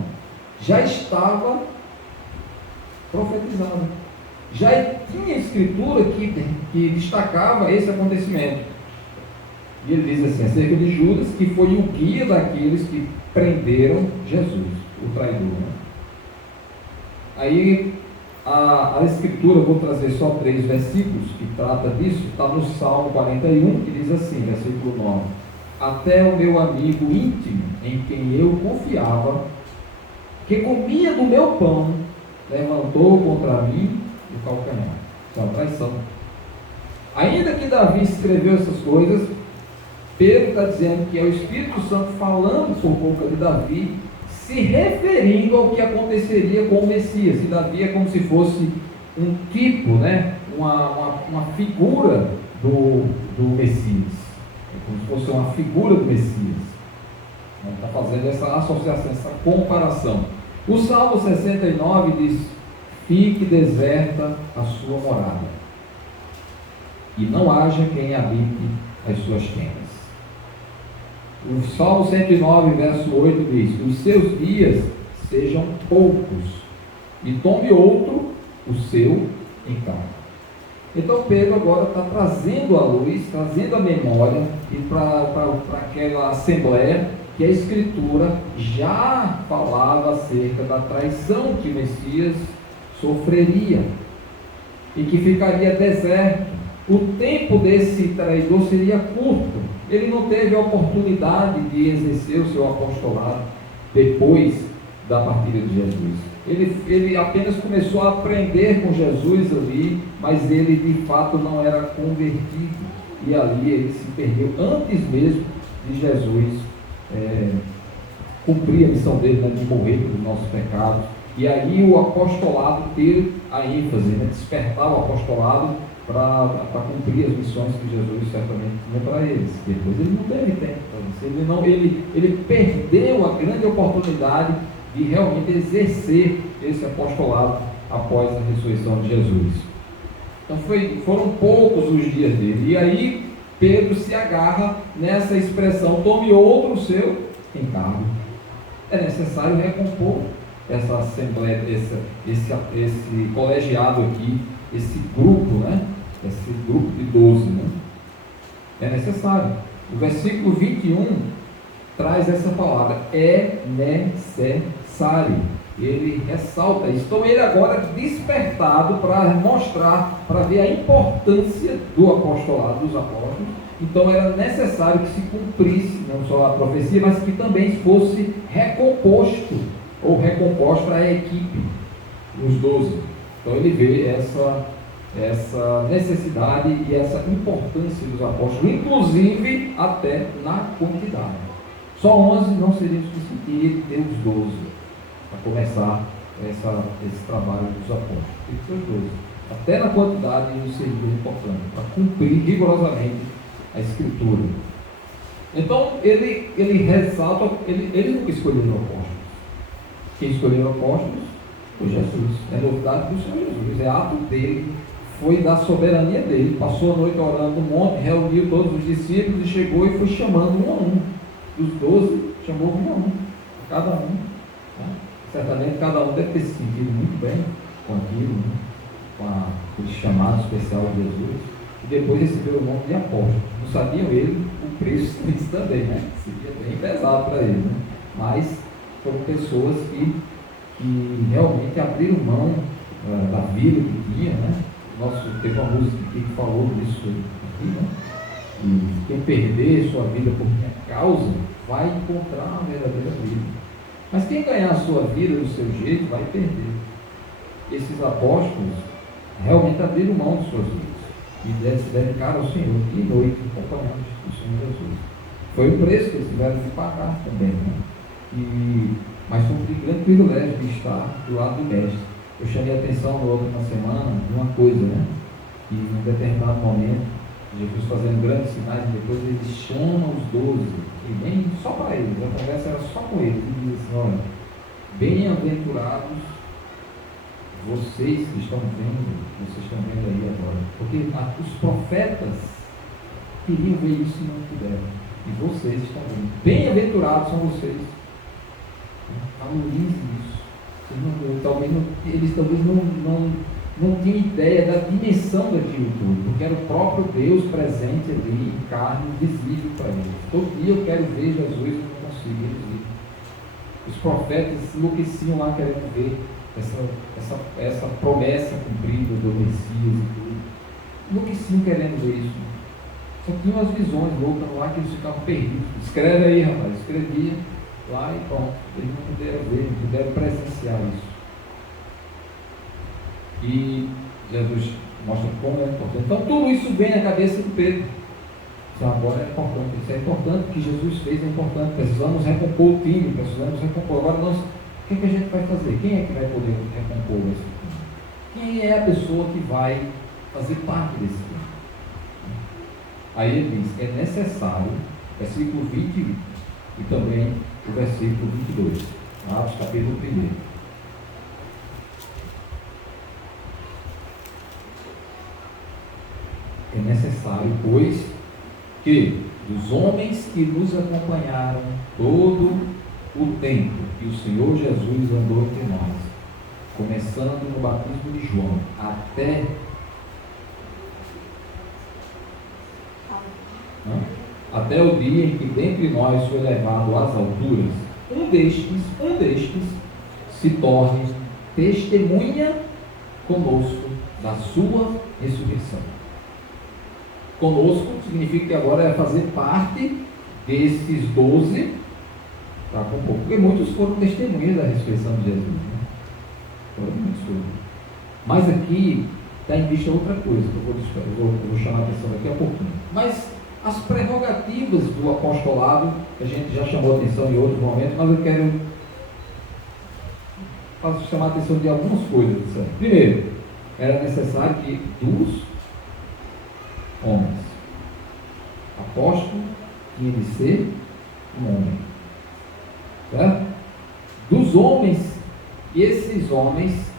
já estava profetizada. Já tinha Escritura que destacava esse acontecimento. E ele diz assim, acerca de Judas, que foi o guia daqueles que prenderam Jesus, o traidor. Né? Aí a Escritura, vou trazer só 3 versículos que trata disso, está no Salmo 41, que diz assim, versículo 9, até o meu amigo íntimo, em quem eu confiava, que comia do meu pão, levantou contra mim o calcanhar. Isso é uma traição. Ainda que Davi escreveu essas coisas, Pedro está dizendo que é o Espírito Santo falando por boca de Davi, se referindo ao que aconteceria com o Messias. E Davi é como se fosse um tipo, né? uma figura do Messias. É como se fosse uma figura do Messias. Está fazendo essa associação, essa comparação. O Salmo 69 diz, fique deserta a sua morada, e não haja quem habite as suas tendas. O Salmo 109, verso 8 diz, os seus dias sejam poucos, e tome outro o seu encargo. Então Pedro agora está trazendo à luz, trazendo a memória, e para aquela assembleia, que a Escritura já falava acerca da traição que o Messias sofreria, e que ficaria deserto. O tempo desse traidor seria curto. Ele não teve a oportunidade de exercer o seu apostolado depois da partida de Jesus. Ele apenas começou a aprender com Jesus ali, mas ele de fato não era convertido. E ali ele se perdeu antes mesmo de Jesus cumprir a missão dele, né, de morrer pelos nossos pecados. E aí o apostolado ter a ênfase, né, despertar o apostolado para cumprir as missões que Jesus certamente tinha para eles. Depois ele não teve tempo para isso. Ele perdeu a grande oportunidade de realmente exercer esse apostolado após a ressurreição de Jesus. Então foram poucos os dias dele. E aí Pedro se agarra nessa expressão, tome outro seu encargo. É necessário recompor essa assembleia, esse colegiado aqui, esse grupo, né? Esse grupo de 12, né? É necessário. O versículo 21 traz essa palavra, é necessário. Ele ressalta isso. Então ele agora é despertado para mostrar, para ver a importância do apostolado, dos apóstolos. Então era necessário que se cumprisse, não só a profecia, mas que também fosse recomposto, ou recomposta a equipe, os 12. Então ele vê essa necessidade e essa importância dos apóstolos, inclusive até na quantidade. Só 11 não seriam suficientes, ele deu os 12 para começar esse trabalho dos apóstolos. Tem que ser os 12. Até na quantidade isso seria importante, para cumprir rigorosamente a Escritura. Então ele ressalta, ele nunca escolheu os apóstolos. Quem escolheu os apóstolos foi Jesus. É novidade do Senhor Jesus, é ato dele, foi da soberania dele. Passou a noite orando no monte, reuniu todos os discípulos e chegou e foi chamando um a um. Dos 12, chamou um a um, cada um. Né? Certamente cada um deve ter se sentido muito bem com aquilo, né? Com aquele chamado especial de Jesus. E depois recebeu o nome de apóstolo. Não sabiam ele o preço disso também, né? Seria bem pesado para ele, né? Mas foram pessoas que realmente abriram mão da vida que tinha, né? Teve uma música que falou disso aqui, né? E quem perder sua vida por minha causa vai encontrar a verdadeira vida. Mas quem ganhar a sua vida do seu jeito vai perder. Esses apóstolos realmente abriram mão de suas vidas e se dedicaram ao Senhor dia e noite, acompanhando o Senhor Jesus. Foi o preço que eles tiveram de pagar também, né? Mas foi um grande privilégio de estar do lado do Mestre. Eu chamei a atenção na outra semana de uma coisa, né? Que em um determinado momento, Jesus fazendo grandes sinais, e depois ele chama os 12, e nem só para eles, a conversa era só com eles, e diz assim: olha, bem-aventurados vocês que estão vendo aí agora, porque os profetas queriam ver isso e não puderam, e vocês estão vendo, bem-aventurados são vocês. Valorize isso. Eles talvez não tinham ideia da dimensão daquilo tudo, porque era o próprio Deus presente ali, em carne, visível para eles. Todo dia eu quero ver Jesus e não consigo ver. Os profetas enlouqueciam lá querendo ver essa promessa cumprida do Messias e tudo. Enlouqueciam querendo ver isso. Só tinham as visões loucas lá que eles ficavam perdidos. Escreve aí, rapaz. Escrevia lá e pronto. Eles não puderam ver, não puderam presenciar isso. E Jesus mostra como é importante. Então tudo isso vem na cabeça do Pedro. Então, agora é importante, isso é importante, o que Jesus fez é importante. Precisamos recompor o time, precisamos recompor. Agora o que a gente vai fazer? Quem é que vai poder recompor esse time? Quem é a pessoa que vai fazer parte desse time? Aí ele diz, é necessário, versículo 21 e também o versículo 22, Atos capítulo 1. É necessário, pois, que dos homens que nos acompanharam todo o tempo que o Senhor Jesus andou entre nós, começando no batismo de João, até o dia em que dentre nós foi levado às alturas, um destes se torne testemunha conosco da sua ressurreição. Conosco significa que agora é fazer parte desses 12 para compor, porque muitos foram testemunhas da ressurreição de Jesus, né? Foram muitos. Mas aqui está em vista outra coisa, que eu vou chamar a atenção daqui a pouquinho. Mas as prerrogativas do apostolado, que a gente já chamou a atenção em outros momentos, mas eu quero chamar a atenção de algumas coisas. Primeiro, era necessário que dos homens, apóstolo tinha de ser um homem, certo? Dos homens, e esses homens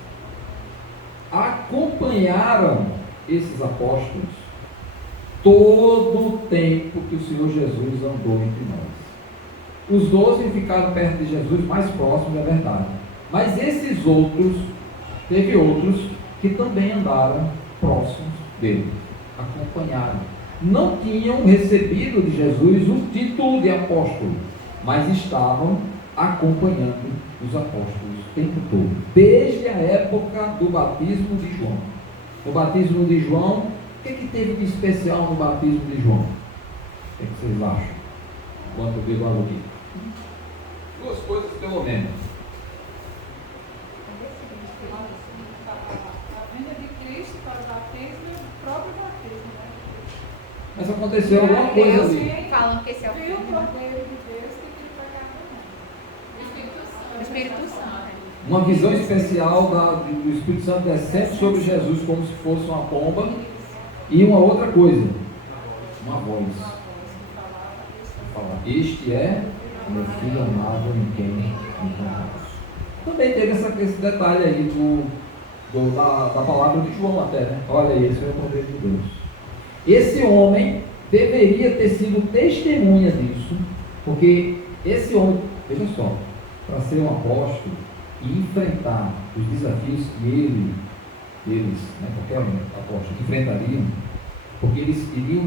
acompanharam esses apóstolos todo o tempo que o Senhor Jesus andou entre nós. Os 12 ficaram perto de Jesus, mais próximos, é verdade, mas esses outros, teve outros que também andaram próximos dele, acompanharam. Não tinham recebido de Jesus o título de apóstolo, mas estavam acompanhando os apóstolos o tempo todo, desde a época do batismo de João. No batismo de João, o que teve de especial no batismo de João? O que vocês acham? Enquanto eu bebo água aqui. Duas coisas pelo menos. A vinda de Cristo para o batismo e o próprio batismo, né? Mas aconteceu alguma coisa ali. Falam que esse é o Veio o filho, né? Cordeiro de Deus que veio para cá. O Espírito Santo. Uma visão especial do Espírito Santo descendo sobre Jesus como se fosse uma pomba. E uma outra coisa, uma voz. Fala, este é meu filho amado em quem me comprazo. Também teve esse detalhe aí da palavra de João até, né? Olha aí, esse é o poder de Deus. Esse homem deveria ter sido testemunha disso, porque esse homem, veja só, para ser um apóstolo e enfrentar os desafios que eles, né, qualquer apóstolo, enfrentariam, porque eles iriam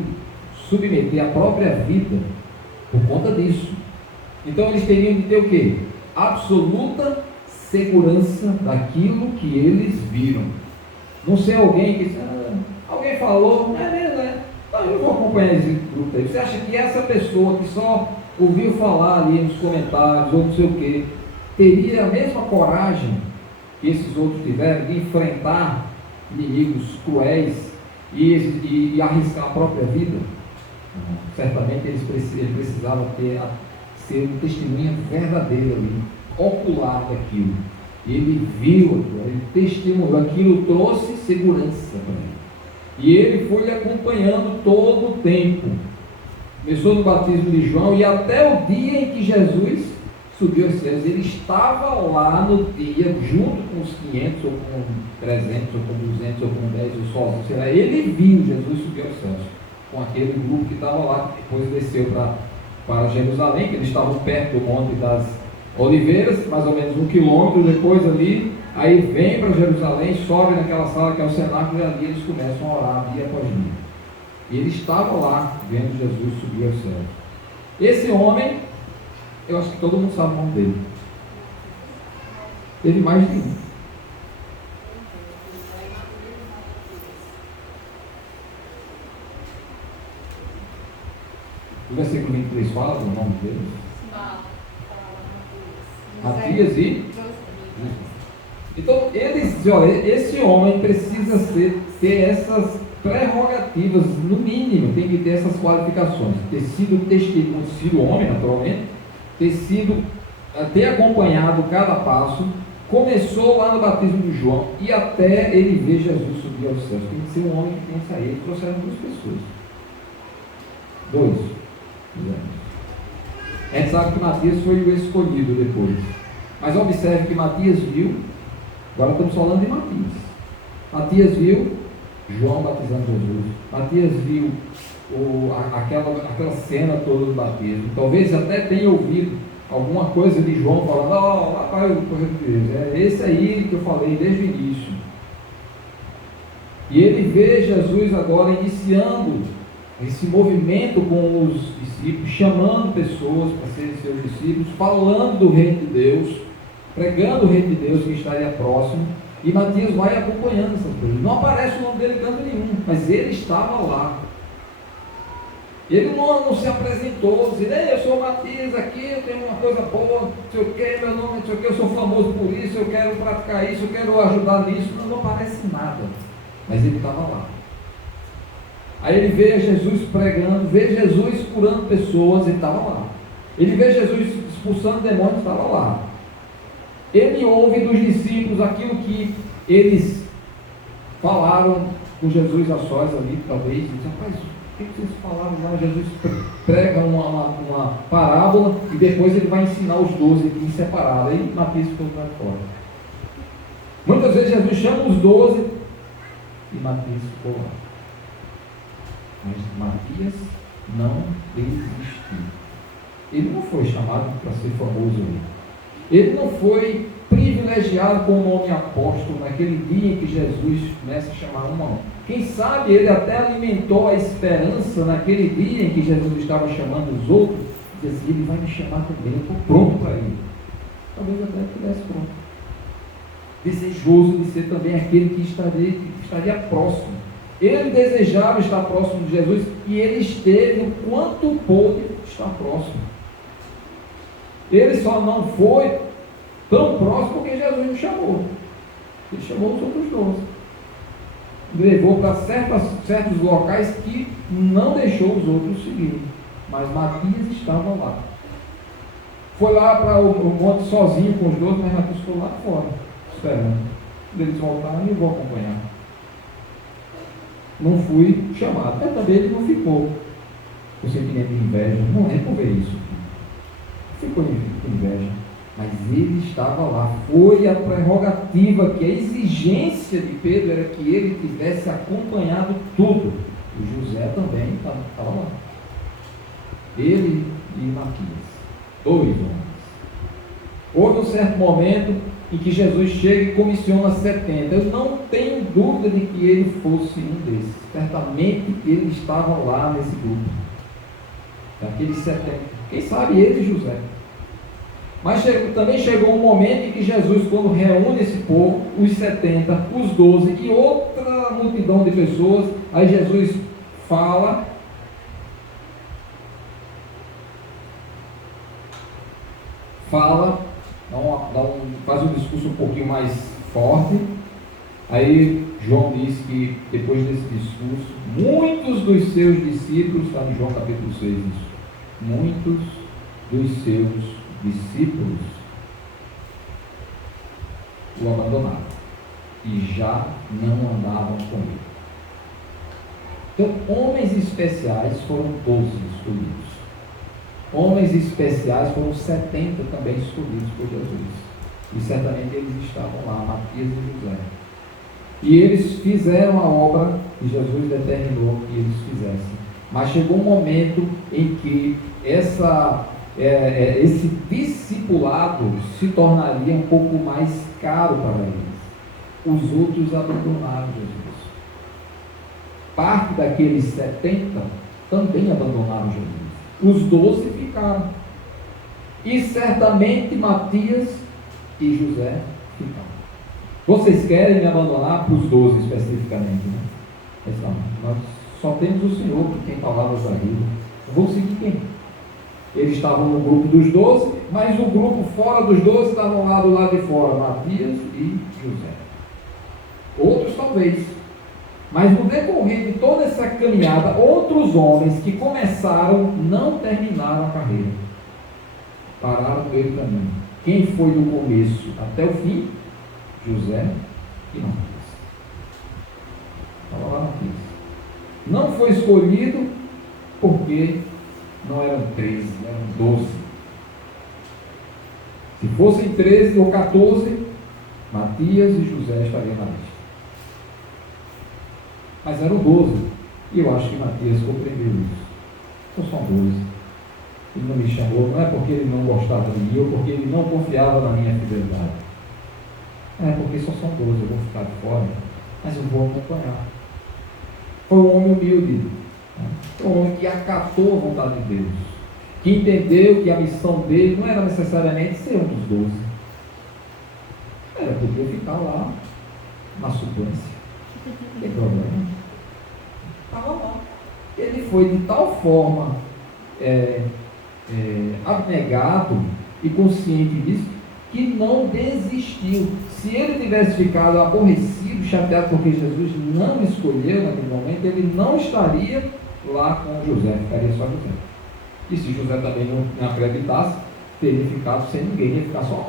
submeter a própria vida por conta disso. Então eles teriam de ter o quê? Absoluta segurança daquilo que eles viram. Não ser alguém que alguém falou, não é mesmo, né? Então eu vou acompanhar esse grupo aí. Você acha que essa pessoa que só ouviu falar ali nos comentários ou não sei o quê, teria a mesma coragem que esses outros tiveram de enfrentar inimigos cruéis e arriscar a própria vida? Certamente ele precisava ser um testemunha verdadeiro ali, ocular daquilo. Ele viu, ele testemunhou, aquilo trouxe segurança para ele. E ele foi acompanhando todo o tempo. Começou no batismo de João e até o dia em que Jesus subiu aos céus. Ele estava lá no dia, junto com os 500, ou com 300, ou com 200, ou com 10, ou sozinho. Sei lá. Ele viu Jesus subir aos céus com aquele grupo que estava lá, que depois desceu para Jerusalém, que eles estavam perto do Monte das Oliveiras, mais ou menos 1 quilômetro depois ali. Aí vem para Jerusalém, sobe naquela sala que é o cenáculo, e ali eles começam a orar dia após dia. E ele estava lá vendo Jesus subir aos céus. Esse homem, eu acho que todo mundo sabe o nome dele. Teve mais de um. O versículo 23 fala do nome deles? Matias e... Então, ele diz, olha, esse homem precisa ter essas prerrogativas, no mínimo, tem que ter essas qualificações. Ter sido testemunho, sido homem, naturalmente, ter acompanhado cada passo, começou lá no batismo de João, e até ele ver Jesus subir aos céus. Tem que ser um homem que pensa ele. Trouxeram 2 pessoas. 2. A gente sabe que Matias foi o escolhido depois. Mas observe que Matias viu, agora estamos falando de Matias. Matias viu João batizando Jesus. Matias viu aquela cena toda do batismo. Talvez até tenha ouvido alguma coisa de João falando, rapaz, é esse aí que eu falei desde o início. E ele vê Jesus agora iniciando esse movimento com os discípulos, chamando pessoas para serem seus discípulos, falando do reino de Deus, pregando o reino de Deus que estaria próximo, e Matias vai acompanhando essas coisas. Não aparece o nome dele em canto nenhum, mas ele estava lá. Ele não se apresentou, dizendo, eu sou Matias aqui, eu tenho uma coisa boa, não sei o que, meu nome, não sei o que, eu sou famoso por isso, eu quero praticar isso, eu quero ajudar nisso. Não aparece nada, mas ele estava lá. Aí ele vê Jesus pregando, vê Jesus curando pessoas, ele estava lá. Ele vê Jesus expulsando demônios, estava lá. Ele ouve dos discípulos aquilo que eles falaram com Jesus a sós ali, talvez. Diz, rapaz, o que vocês falaram lá? Jesus prega uma parábola e depois ele vai ensinar os 12 aqui em separado. Aí Matias ficou lá fora. Muitas vezes Jesus chama os 12 e Matias ficou lá. Mas Matias não desistiu. Ele não foi chamado para ser famoso ali. Ele não foi privilegiado com o nome apóstolo naquele dia em que Jesus começa a chamar um a um. Quem sabe ele até alimentou a esperança naquele dia em que Jesus estava chamando os outros, Diz assim, ele vai me chamar também, eu estou pronto para ele. Talvez até estivesse pronto. Desejoso de ser também aquele que estaria próximo. Ele desejava estar próximo de Jesus e ele esteve o quanto pôde estar próximo. Ele só não foi tão próximo porque Jesus o chamou. Ele chamou os outros 12. Levou para certos locais que não deixou os outros seguirem. Mas Matias estava lá. Foi lá para o monte sozinho com os 12, mas Matias ficou lá fora, esperando. Quando eles voltaram, eu vou acompanhar. Não fui chamado. Mas também ele não ficou com sentimento de inveja. Não é por ver isso. Ficou com inveja. Mas ele estava lá. Foi a prerrogativa, que a exigência de Pedro era que ele tivesse acompanhado tudo. O José também estava lá. Ele e Matias. 2 homens. Houve um certo momento em que Jesus chega e comissiona 70. Eu não tenho dúvida de que ele fosse um desses. Certamente ele estava lá nesse grupo. Daqueles 70. Quem sabe ele e José. Mas também chegou um momento em que Jesus, quando reúne esse povo, os 70, os 12 e outra multidão de pessoas, aí Jesus fala, faz um discurso um pouquinho mais forte. Aí João diz que depois desse discurso, muitos dos seus discípulos, está em João capítulo 6 isso, muitos dos seus discípulos o abandonaram e já não andavam com ele. Então, homens especiais foram 12 escolhidos. Homens especiais foram 70 também escolhidos por Jesus. E certamente eles estavam lá, Matias e José. E eles fizeram a obra que Jesus determinou que eles fizessem. Mas chegou um momento em que esse discipulado se tornaria um pouco mais caro para eles. Os outros abandonaram Jesus. Parte daqueles 70 também abandonaram Jesus. Os 12 ficaram. E certamente Matias e José ficaram. Vocês querem me abandonar para os 12 especificamente, né? Mas não, nós só temos o Senhor que tem palavras da vida. Eu vou seguir quem? Eles estavam no grupo dos 12, mas o grupo fora dos 12 estavam lá do lado de fora, Matias e José. Outros talvez. Mas no decorrer de toda essa caminhada, outros homens que começaram não terminaram a carreira. Pararam no meio do caminho. Quem foi do começo até o fim? José e Matias. Estava lá Matias. Não foi escolhido porque não eram 13, eram 12. Se fossem 13 ou 14, Matias e José estariam na lista. Mas eram 12. E eu acho que Matias compreendeu isso. Então são 12. Ele não me chamou, não é porque ele não gostava de mim ou porque ele não confiava na minha fidelidade. É porque só são 12, eu vou ficar de fora, mas eu vou acompanhar. Foi um homem humilde. Foi um homem que acatou a vontade de Deus. Que entendeu que a missão dele não era necessariamente ser um dos 12. Era poder ficar lá na suplência. Não tem problema. Estava lá. Ele foi de tal forma abnegado e consciente disso que não desistiu. Se ele tivesse ficado aborrecido, chateado porque Jesus não escolheu naquele momento, ele não estaria lá com José, ficaria só José. E se José também não acreditasse, teria ficado sem ninguém, ia ficar só 11.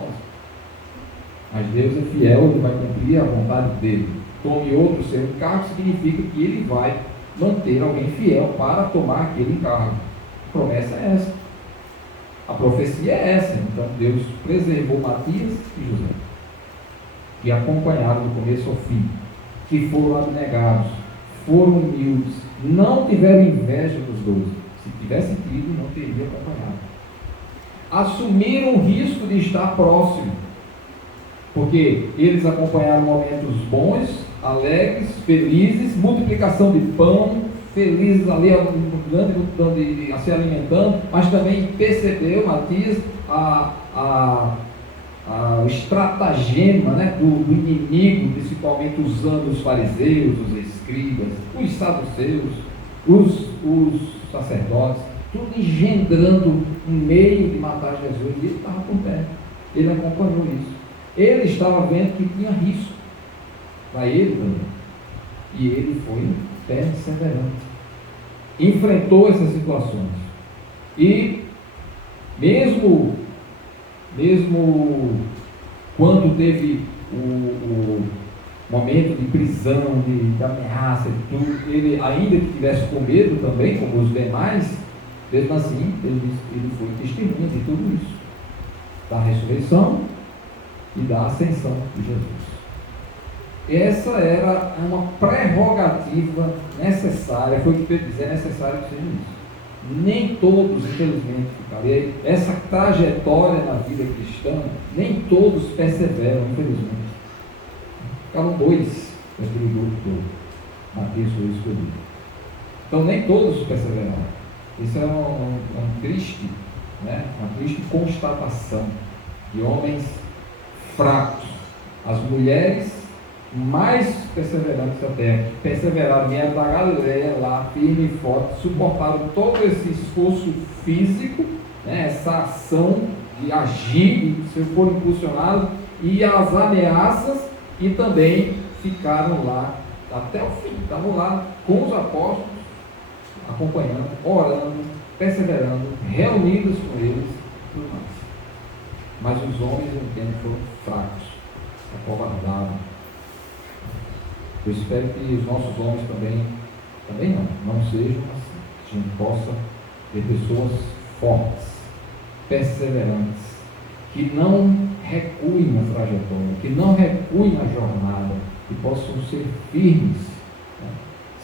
Mas Deus é fiel, ele vai cumprir a vontade dele. Tome outro seu encargo, significa que ele vai manter alguém fiel para tomar aquele encargo. A promessa é essa. A profecia é essa. Então Deus preservou Matias e José, que acompanharam do começo ao fim, que foram abnegados, foram humildes, não tiveram inveja dos 12. Se tivesse tido, não teria acompanhado. Assumiram o risco de estar próximo, porque eles acompanharam momentos bons, alegres, felizes, multiplicação de pão, felizes ali, uma grande multidão se alimentando, mas também percebeu, Matias, o estratagema, né, do inimigo, principalmente usando os fariseus, os escribas, os saduceus, os sacerdotes, tudo engendrando um meio de matar Jesus, e ele estava por perto, ele acompanhou isso. Ele estava vendo que tinha risco para ele também, e ele foi perseverante, enfrentou essas situações, e mesmo quando teve o momento de prisão, de ameaça, de tudo, ele, ainda que tivesse com medo também, como os demais, mesmo assim, ele foi testemunha de tudo isso, da ressurreição e da ascensão de Jesus. Essa era uma prerrogativa necessária, foi o que eu dizer, é necessário que seja isso. Nem todos, infelizmente, ficaram. Essa trajetória na vida cristã, nem todos perseveram, infelizmente. Ficaram 2 naquele grupo todo. Mateus foi escolhido. Então, nem todos perseveraram. Isso é uma triste, né? Uma triste constatação de homens fracos. As mulheres mais perseverantes até, que perseveraram, vieram da Galileia lá, firme e forte, suportaram todo esse esforço físico, né, essa ação de agir, se foram impulsionados, e as ameaças, e também ficaram lá até o fim, estavam lá com os apóstolos, acompanhando, orando, perseverando, reunidos com eles, e tudo mais. Mas os homens, no tempo, foram fracos, acovardaram. Eu espero que os nossos homens também não sejam assim. Que a gente possa ter pessoas fortes, perseverantes, que não recuem na trajetória, que não recuem na jornada, que possam ser firmes, né?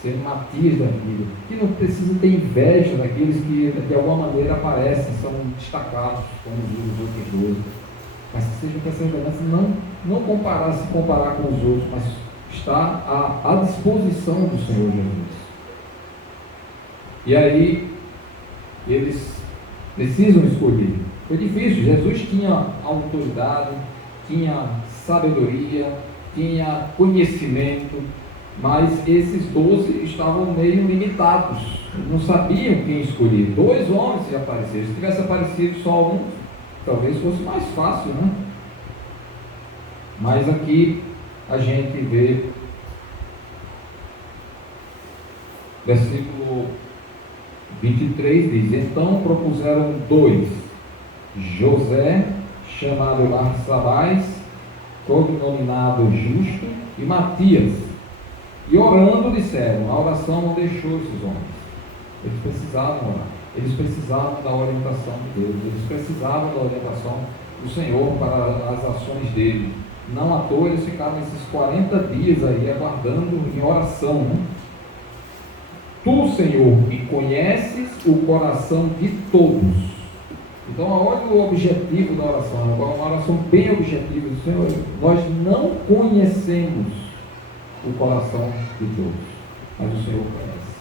Ser Matias da vida, que não precisam ter inveja daqueles que de alguma maneira aparecem, são destacados, como diz os outros 12, mas que sejam perseverantes, não se comparar com os outros, mas está à disposição do Senhor Jesus. E aí, eles precisam escolher. Foi difícil, Jesus tinha autoridade, tinha sabedoria, tinha conhecimento, mas esses 12 estavam meio limitados, não sabiam quem escolher. 2 homens já apareceram, se tivesse aparecido só um, talvez fosse mais fácil, né? Mas aqui a gente vê versículo 23 diz: então propuseram 2, José, chamado Barsabás, cognominado Justo, e Matias, e orando disseram. A oração não deixou esses homens, eles precisavam orar, eles precisavam da orientação de Deus, eles precisavam da orientação do Senhor para as ações dele. Não à toa eles ficaram esses 40 dias aí aguardando em oração, né? Tu, Senhor, que conheces o coração de todos. Então, olha o objetivo da oração, uma oração bem objetiva do Senhor. Nós não conhecemos o coração de todos, mas o Senhor conhece.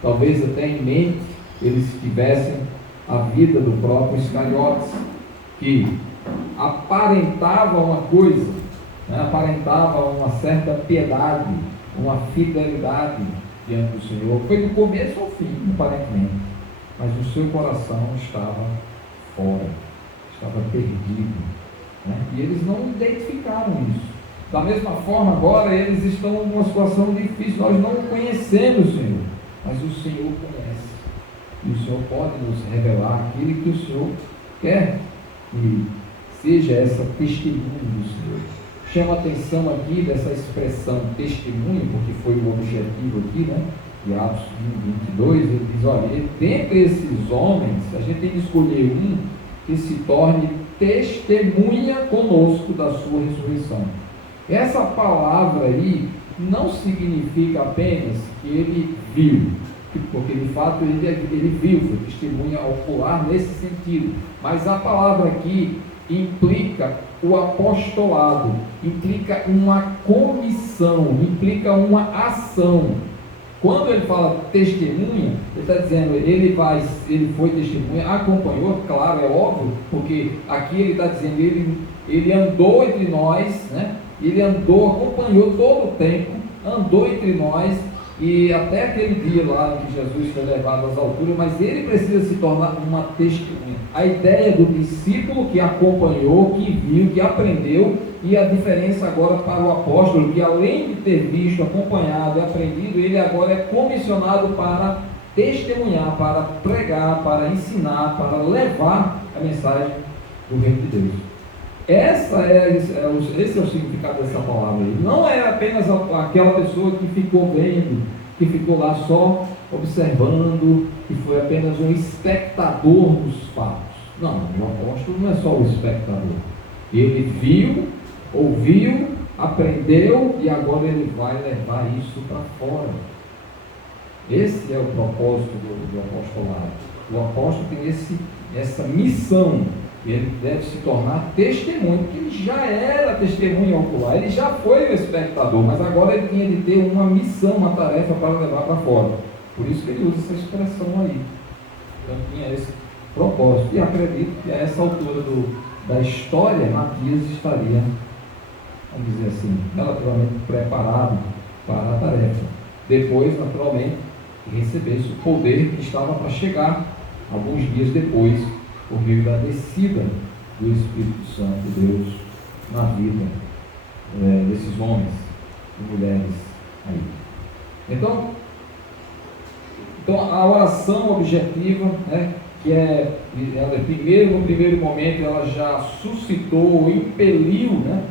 Talvez até em mente eles tivessem a vida do próprio Iscariotes, que aparentava uma coisa, né? Aparentava uma certa piedade, uma fidelidade diante do Senhor. Foi do começo ao fim, aparentemente, mas o seu coração estava fora, estava perdido, né? E eles não identificaram isso. Da mesma forma, agora eles estão numa situação difícil. Nós não conhecemos o Senhor, mas o Senhor conhece, e o Senhor pode nos revelar aquilo que o Senhor quer que seja essa testemunha do Senhor. Chama a atenção aqui dessa expressão testemunha, porque foi o objetivo aqui, né? De Atos 22, ele diz: olha, dentre esses homens, a gente tem que escolher um que se torne testemunha conosco da sua ressurreição. Essa palavra aí não significa apenas que ele viu, porque de fato ele viu, foi testemunha ocular nesse sentido, mas a palavra aqui implica o apostolado, implica uma comissão, implica uma ação. Quando ele fala testemunha, ele está dizendo, ele foi testemunha, acompanhou, claro, é óbvio, porque aqui ele está dizendo, ele andou entre nós, né? Ele andou, acompanhou todo o tempo, andou entre nós, e até aquele dia lá em que Jesus foi levado às alturas, mas ele precisa se tornar uma testemunha. A ideia do discípulo que acompanhou, que viu, que aprendeu, e a diferença agora para o apóstolo, que além de ter visto, acompanhado e aprendido, ele agora é comissionado para testemunhar, para pregar, para ensinar, para levar a mensagem do reino de Deus. Esse é o significado dessa palavra aí. Não é apenas aquela pessoa que ficou vendo, que ficou lá só observando, que foi apenas um espectador dos fatos. Não, o apóstolo não é só o espectador. Ele viu, ouviu, aprendeu e agora ele vai levar isso para fora. Esse é o propósito do apostolado. O apóstolo tem essa missão. Ele deve se tornar testemunho, porque ele já era testemunha ocular, ele já foi o espectador, mas agora ele tinha de ter uma missão, uma tarefa para levar para fora. Por isso que ele usa essa expressão aí. Então tinha esse propósito. E acredito que a essa altura da história, Matias estaria, vamos dizer assim, relativamente preparado para a tarefa. Depois, naturalmente, recebesse o poder que estava para chegar alguns dias depois, por meio da descida do Espírito Santo de Deus na vida desses homens e mulheres aí. Então a oração objetiva, né, que no primeiro momento ela já suscitou, impeliu, né,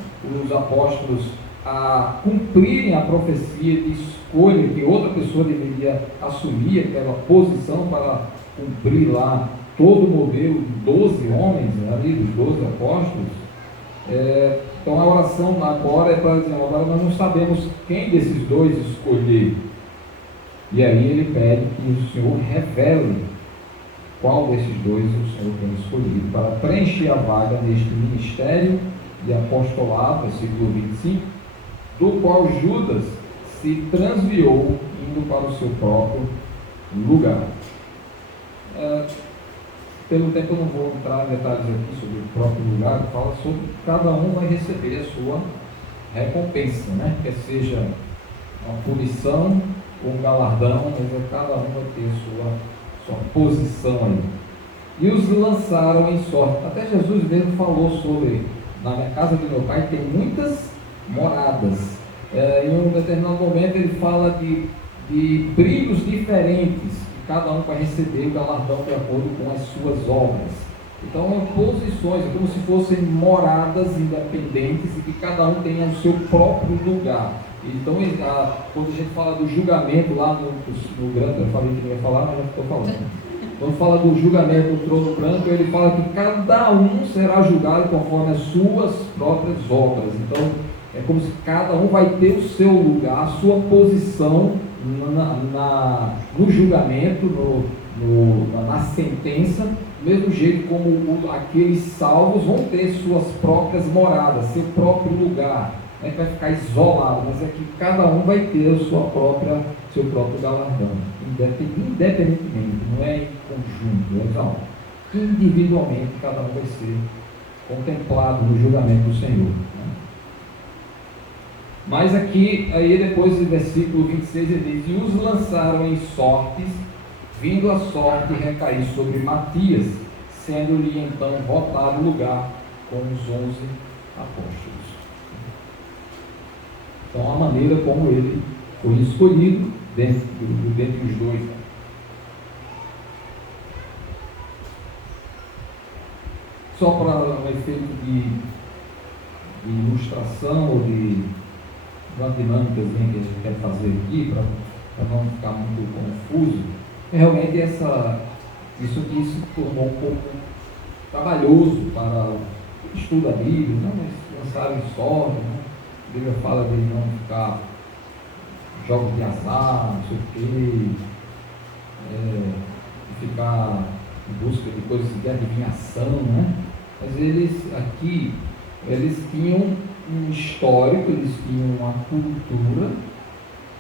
os apóstolos a cumprirem a profecia de escolha que outra pessoa deveria assumir aquela posição para cumprir lá todo o modelo de 12 homens, ali dos 12 apóstolos. Então a oração agora é para dizer, agora nós não sabemos quem desses dois escolher. E aí ele pede que o Senhor revele qual desses dois o Senhor tem escolhido para preencher a vaga neste ministério de apostolado, versículo 25, do qual Judas se transviou indo para o seu próprio lugar. Pelo tempo eu não vou entrar em detalhes aqui sobre o próprio lugar, fala sobre cada um vai receber a sua recompensa, né? Quer seja uma punição ou um galardão, mas cada um vai ter a sua posição aí. E os lançaram em sorte. Até Jesus mesmo falou sobre, na minha casa de meu pai tem muitas moradas. Em um determinado momento ele fala de brilhos diferentes, cada um vai receber o galardão de acordo com as suas obras. Então, posições, é como se fossem moradas independentes e que cada um tenha o seu próprio lugar. Então, quando a gente fala do julgamento lá no branco, eu falei que não ia falar, mas já estou falando. Quando fala do julgamento do trono branco, ele fala que cada um será julgado conforme as suas próprias obras. Então, é como se cada um vai ter o seu lugar, a sua posição no julgamento, na sentença, do mesmo jeito como aqueles salvos vão ter suas próprias moradas, seu próprio lugar, né, que vai ficar isolado, mas é que cada um vai ter seu próprio galardão, independentemente, não é em conjunto, não. Individualmente cada um vai ser contemplado no julgamento do Senhor. Né? Mas aqui, aí depois do versículo 26, ele diz: e os lançaram em sortes, vindo a sorte recair sobre Matias, sendo-lhe então votado o lugar com os 11 apóstolos. Então, a maneira como ele foi escolhido dentre os dois. Só para um efeito de ilustração ou de uma dinâmica que a gente quer fazer aqui, para não ficar muito confuso, realmente isso aqui se tornou um pouco trabalhoso para o estudo da Bíblia, né? Mas lançaram em sorte, né? A Bíblia fala de não ficar jogos de azar, não sei o quê, de ficar em busca de coisas de adivinhação, né? Mas eles tinham um histórico, eles tinham uma cultura,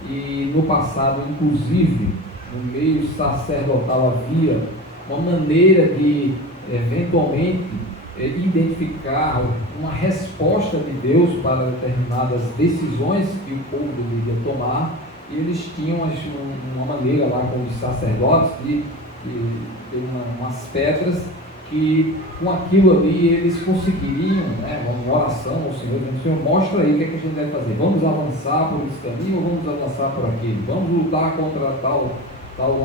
E no passado, inclusive, no meio sacerdotal havia uma maneira de, eventualmente, identificar uma resposta de Deus para determinadas decisões que o povo deveria tomar, e eles tinham uma maneira lá com os sacerdotes de ter umas pedras que com aquilo ali eles conseguiriam, né, uma oração ao Senhor, dizendo: Senhor, mostra aí o que é que a gente deve fazer, vamos avançar por esse caminho ou vamos avançar por aquele, vamos lutar contra tal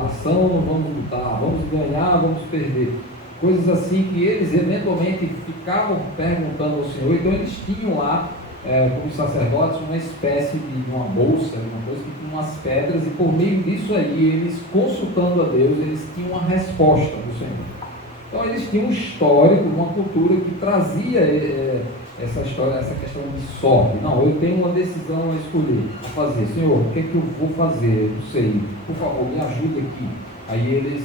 nação ou não vamos lutar, vamos ganhar, vamos perder, coisas assim que eles eventualmente ficavam perguntando ao Senhor. Então eles tinham lá, como sacerdotes, uma espécie de uma bolsa, uma coisa que tinha umas pedras, e por meio disso aí, eles consultando a Deus, eles tinham uma resposta do Senhor. Então eles tinham um histórico, uma cultura que trazia essa história, essa questão de sorte. Não, eu tenho uma decisão a escolher, a fazer. Senhor, o que é que eu vou fazer? Eu não sei, por favor, me ajude aqui. Aí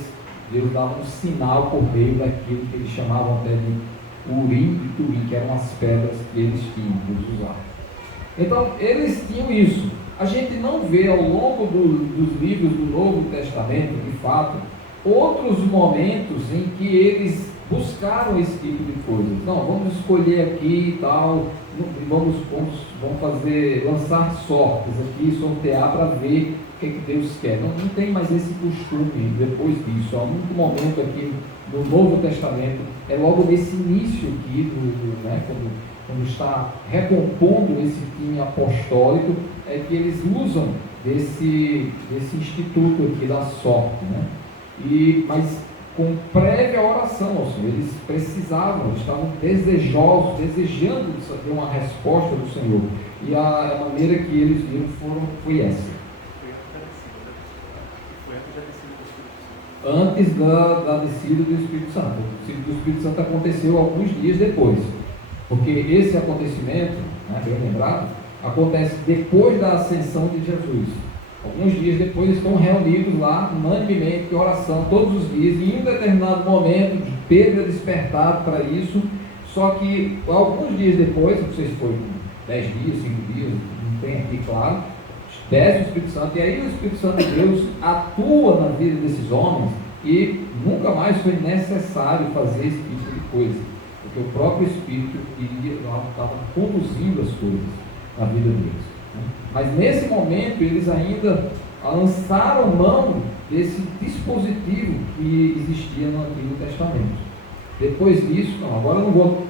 Deus dava um sinal por meio daquilo que eles chamavam até de Urim e Tumim, que eram as pedras que eles tinham, que eles usavam. Então, eles tinham isso. A gente não vê ao longo dos livros do Novo Testamento, de fato, outros momentos em que eles buscaram esse tipo de coisa. Não, vamos escolher aqui e tal, vamos lançar sortes aqui, sortear para ver o que Deus quer. Não tem mais esse costume depois disso. Há um único momento aqui no Novo Testamento, é logo nesse início aqui, quando está recompondo esse time apostólico, é que eles usam desse instituto aqui da sorte, né? Mas com prévia oração ao Senhor, eles precisavam, eles estavam desejosos, desejando saber uma resposta do Senhor, e a maneira que eles viram foi essa. Antes da descida do Espírito Santo. A descida do Espírito Santo aconteceu alguns dias depois, porque esse acontecimento, bem lembrado, acontece depois da ascensão de Jesus. Alguns dias depois eles estão reunidos lá, unanimemente, em oração, todos os dias, e em um determinado momento, Pedro é despertado para isso, só que alguns dias depois, não sei se foi 10 dias, 5 dias, não tem aqui claro, desce o Espírito Santo, e aí o Espírito Santo de Deus atua na vida desses homens, e nunca mais foi necessário fazer esse tipo de coisa, porque o próprio Espírito estava conduzindo as coisas na vida deles. Mas nesse momento eles ainda lançaram mão desse dispositivo que existia no Antigo Testamento. Depois disso, agora eu não vou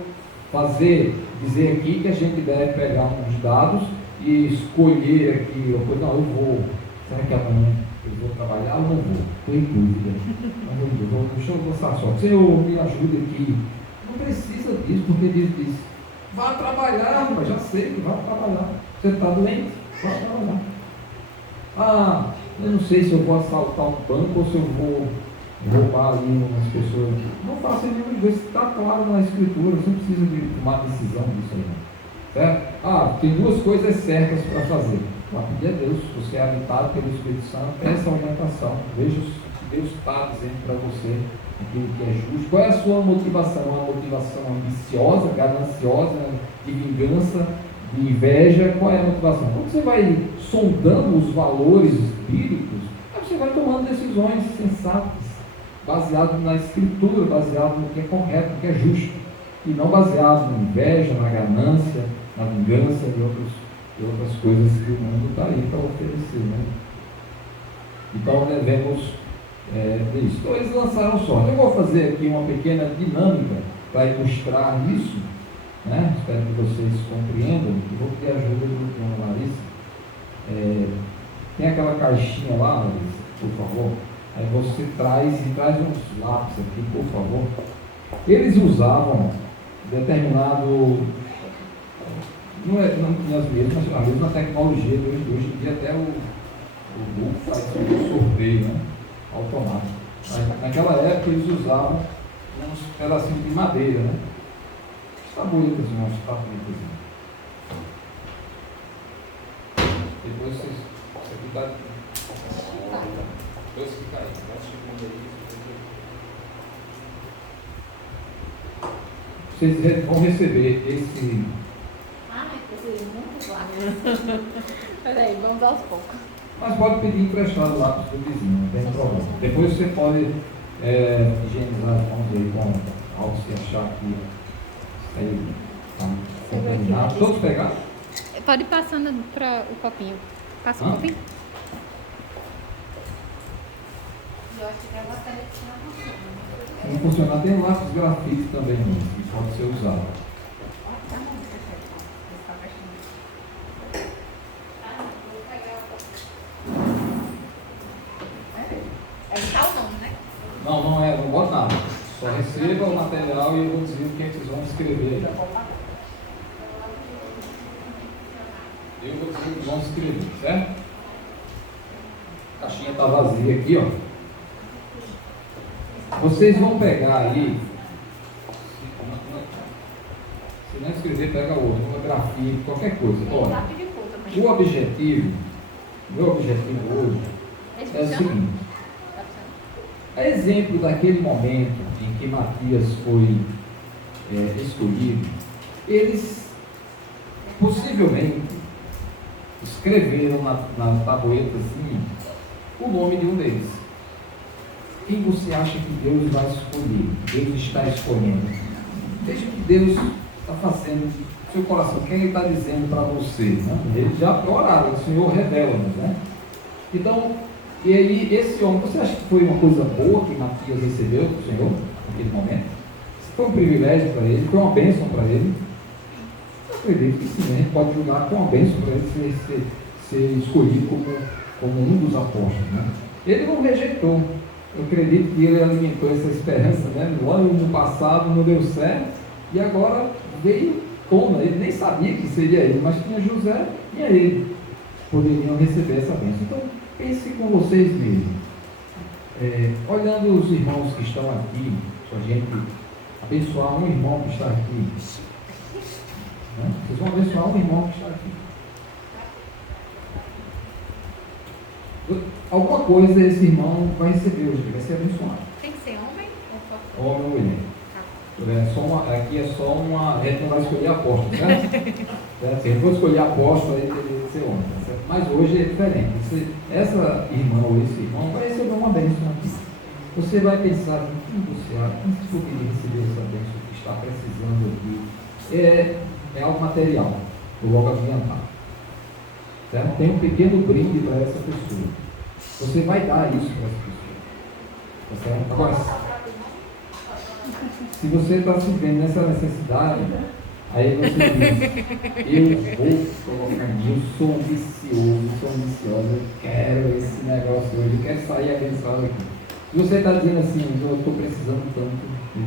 dizer aqui que a gente deve pegar uns dados e escolher aqui, será que amanhã eu vou trabalhar ou não vou? Estou em dúvida. Deixa eu lançar só. Senhor, me ajude aqui. Não precisa disso, porque Deus diz: vá trabalhar, mas já sei que vai trabalhar. Você está doente? Vai trabalhar. Eu não sei se eu vou assaltar um banco ou se eu vou roubar ali umas pessoas. Não faça nenhum disso, está claro na Escritura, você não precisa de tomar decisão disso aí. Certo? Tem duas coisas certas para fazer. Pedir a Deus, você é habitado pelo Espírito Santo, essa orientação. Veja o que Deus está dizendo para você, aquilo que é justo. Qual é a sua motivação? Uma motivação ambiciosa, gananciosa, de vingança, de inveja? Qual é a motivação? Quando você vai sondando os valores bíblicos, você vai tomando decisões sensatas, baseado na Escritura, baseado no que é correto, no que é justo, e não baseado na inveja, na ganância, na vingança e outras coisas que o mundo está aí para oferecer, né? Então devemos ver isso. Então eles lançaram sorte. Eu vou fazer aqui uma pequena dinâmica para ilustrar isso, né? Espero que vocês compreendam. Eu vou pedir a ajuda do Dona Larissa. Tem aquela caixinha lá, Larissa, por favor. Aí você traz uns lápis aqui, por favor. Eles usavam determinado, não tinha a mesma tecnologia de hoje em dia, até o Google faz um sorteio, né, automático. Mas naquela época eles usavam uns pedacinhos de madeira, né? Está bonito assim, uns tapetes. Depois vocês. Isso aqui está. Depois fica aí, vai chegando aí. Vocês vão receber esse. Ai, você é muito claro. Peraí, vamos aos poucos. Mas pode pedir emprestado o lápis do vizinho, não tem problema. Depois você pode higienizar as mãos aí com algo se achar que aí tá contaminado. Todos pegaram? Pode ir passando para o copinho. Passa o copinho. Eu acho que ela tem que não funciona. Se não funcionar, tem um lápis grafite também, que pode ser usado. É tal nome, né? Não bota nada. Só receba o material e eu vou dizer o que é que vocês vão escrever. Eu vou dizer o que vão escrever, certo? A caixinha está vazia aqui, ó. Vocês vão pegar ali. Se não escrever, pega outro, uma grafite, qualquer coisa. Olha, meu objetivo hoje é o seguinte. É exemplo daquele momento em que Matias foi escolhido, eles possivelmente escreveram na tabueta assim, o nome de um deles. Quem você acha que Deus vai escolher? Deus está escolhendo. Veja o que Deus está fazendo no seu coração. Quem Ele está dizendo para você? Né? Ele já oraram, o Senhor revela-nos. Né? Então, e aí, esse homem, você acha que foi uma coisa boa que Matias recebeu do Senhor naquele momento? Foi um privilégio para ele? Foi uma bênção para ele? Eu acredito que sim, a gente pode julgar que foi uma bênção para ele ser escolhido como um dos apóstolos. Né? Ele não rejeitou. Eu acredito que ele alimentou essa esperança, né? No ano passado não deu certo e agora veio toma. Ele nem sabia que seria ele, mas tinha José e ele poderiam receber essa bênção. Então, pense com vocês mesmos. Olhando os irmãos que estão aqui, se a gente abençoar um irmão que está aqui, né? Vocês vão abençoar um irmão que está aqui. Alguma coisa esse irmão vai receber hoje, vai ser abençoado. Tem que ser homem ou pode Homem ou mulher. Aqui é só uma. A gente não vai escolher apóstolo, certo? Se a gente for escolher apóstolo, aí teria que ser homem. Certo? Mas hoje é diferente. Essa irmã ou esse irmão vai receber uma bênção aqui. Você vai pensar em quem você acha, quem poderia receber essa bênção que está precisando aqui. É algo material, vou logo adiantar. Certo? Tem um pequeno brinde para essa pessoa. Você vai dar isso para essa pessoa. Tá certo? Agora, se você está se vendo nessa necessidade, aí você diz, eu vou colocar, eu sou ambicioso, sou ambiciosa, eu quero esse negócio hoje, eu quero sair abençoado aqui. Se você está dizendo assim, eu estou precisando tanto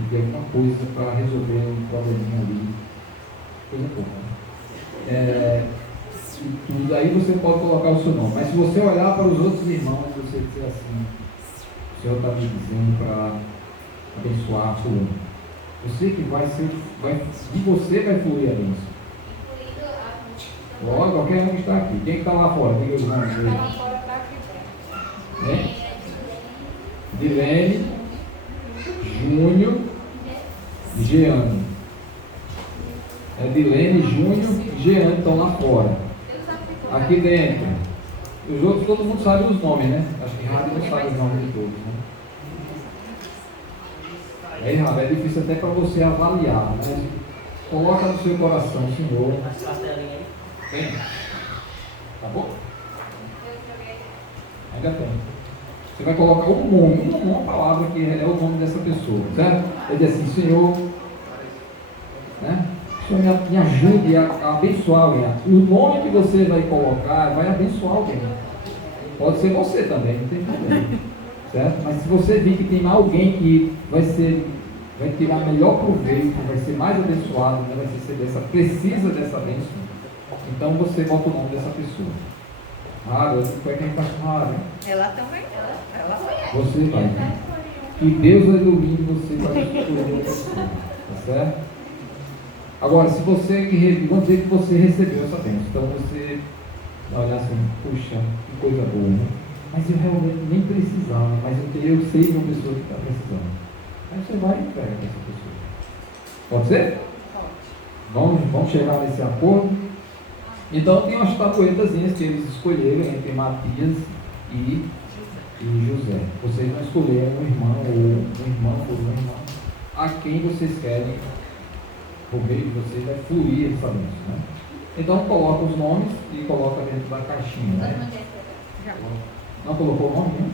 de alguma coisa para resolver um probleminha ali, coisa pouca. Tudo, aí você pode colocar o seu nome. Mas se você olhar para os outros irmãos, você dizer assim, o Senhor está me dizendo para abençoar fulano. Você que de você vai fluir a bênção. Logo, qualquer um que está aqui. Quem está lá fora? Diga os nomes aí. lá fora para aqui. Dilene, Júnior, Jeane. Dilene, Júnior e Jeane estão lá fora. Aqui dentro. Os outros, todo mundo sabe os nomes, né? Acho que Rabi não sabe os nomes de todos, né? Aí, Rabi, é difícil até para você avaliar, mas coloca no seu coração, Senhor. Tem? Tá bom? Ainda tem. Você vai colocar um nome, uma palavra que é o nome dessa pessoa, certo? Ele diz assim, Senhor, né? Senhor, me ajude a abençoar alguém. O nome que você vai colocar vai abençoar alguém. Pode ser você também, não tem problema. Certo? Mas se você vir que tem alguém que vai tirar melhor proveito, vai ser mais abençoado, né? Vai receber precisa dessa bênção, então você bota o nome dessa pessoa. Foi quem está com a Ela também. Ela foi. Você vai. Né? Que Deus ilumine você para escolher outra pessoa. Tá certo? Agora, se você, vamos dizer que você recebeu essa bênção, então você vai olhar assim, puxa, que coisa boa, né? Mas eu realmente nem precisava, mas eu sei de uma pessoa que está precisando. Aí você vai e entrega para essa pessoa. Pode ser? Pode. Vamos chegar nesse acordo? Então tem umas tabuetazinhas que eles escolheram entre Matias e José. Vocês não escolheram um irmão ou uma irmã a quem vocês querem, por meio de vocês, vai fluir essa bênção, né? Então coloca os nomes e coloca dentro da caixinha, né? Não colocou o nome, né?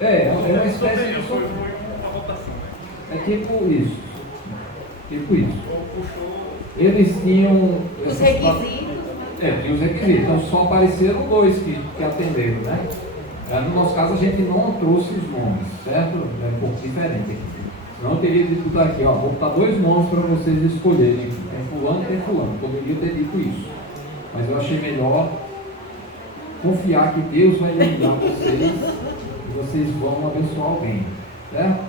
É uma espécie de sorteio. É tipo isso. Tipo isso. Eles tinham Os requisitos. Tinha os requisitos. Então só apareceram 2 que atenderam, né? No nosso caso a gente não trouxe os nomes, certo? É um pouco diferente aqui. Senão eu teria dito botar aqui, ó, vou botar 2 nomes para vocês escolherem. Tem fulano e tem fulano. Poderia ter dito isso. Mas eu achei melhor confiar que Deus vai iluminar vocês e vocês vão abençoar alguém, certo?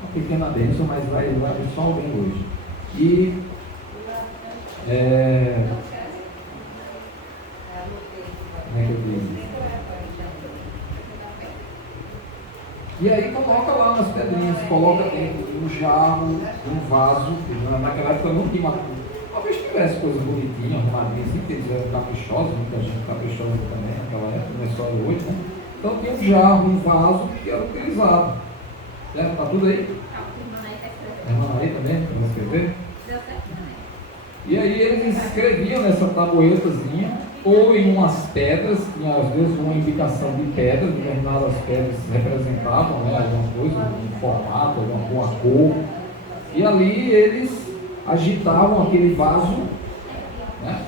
Uma pequena bênção, mas vai abençoar alguém hoje. E como é que eu digo? E aí coloca lá nas pedrinhas, coloca dentro de um jarro, um vaso. Naquela época não tinha talvez tivesse coisa bonitinha, arrumadinha assim, porque eles eram caprichosos, muita gente caprichosa também naquela época, não é só hoje, né? Então tinha um jarro, um vaso que era utilizado. Certo? Tá tudo aí? A irmã aí também, para escrever? E aí eles escreviam nessa tabuetazinha, ou em umas pedras, tinha às vezes uma indicação de pedras, determinadas pedras representavam, né, alguma coisa, um formato, alguma cor. E ali eles agitavam aquele vaso, né,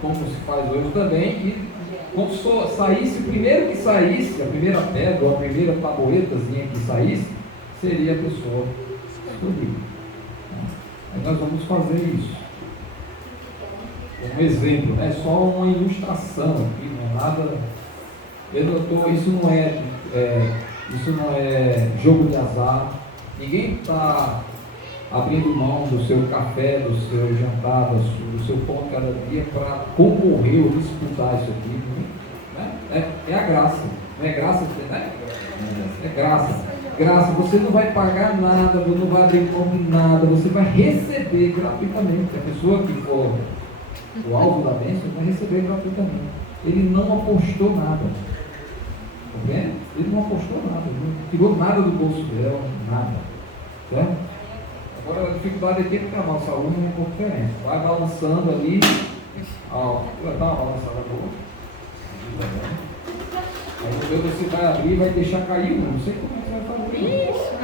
como se faz hoje também, e quando saísse, primeiro que saísse, a primeira pedra, ou a primeira tabuetazinha que saísse, seria a pessoa escolhida. Aí nós vamos fazer isso. Um exemplo, é só uma ilustração aqui, não é nada. Isso não é jogo de azar. Ninguém está abrindo mão do seu café, do seu jantar, do seu pão cada dia para concorrer ou disputar isso aqui. Né? É a graça. Não é graça, né? É graça. Graça, você não vai pagar nada, não vai abrir mão de nada, você vai receber gratuitamente. A pessoa que for o alvo da bênção vai receber gratuitamente. Ele não apostou nada. Tá vendo? Ele não apostou nada, não tirou nada do bolso dela, nada. Certo? Agora a dificuldade aqui é porque a nossa unha é um pouco diferente. Vai balançando ali. Ó, vai dar uma balançada boa. Aí você vai abrir e vai deixar cair um. Não sei como é que você vai fazer.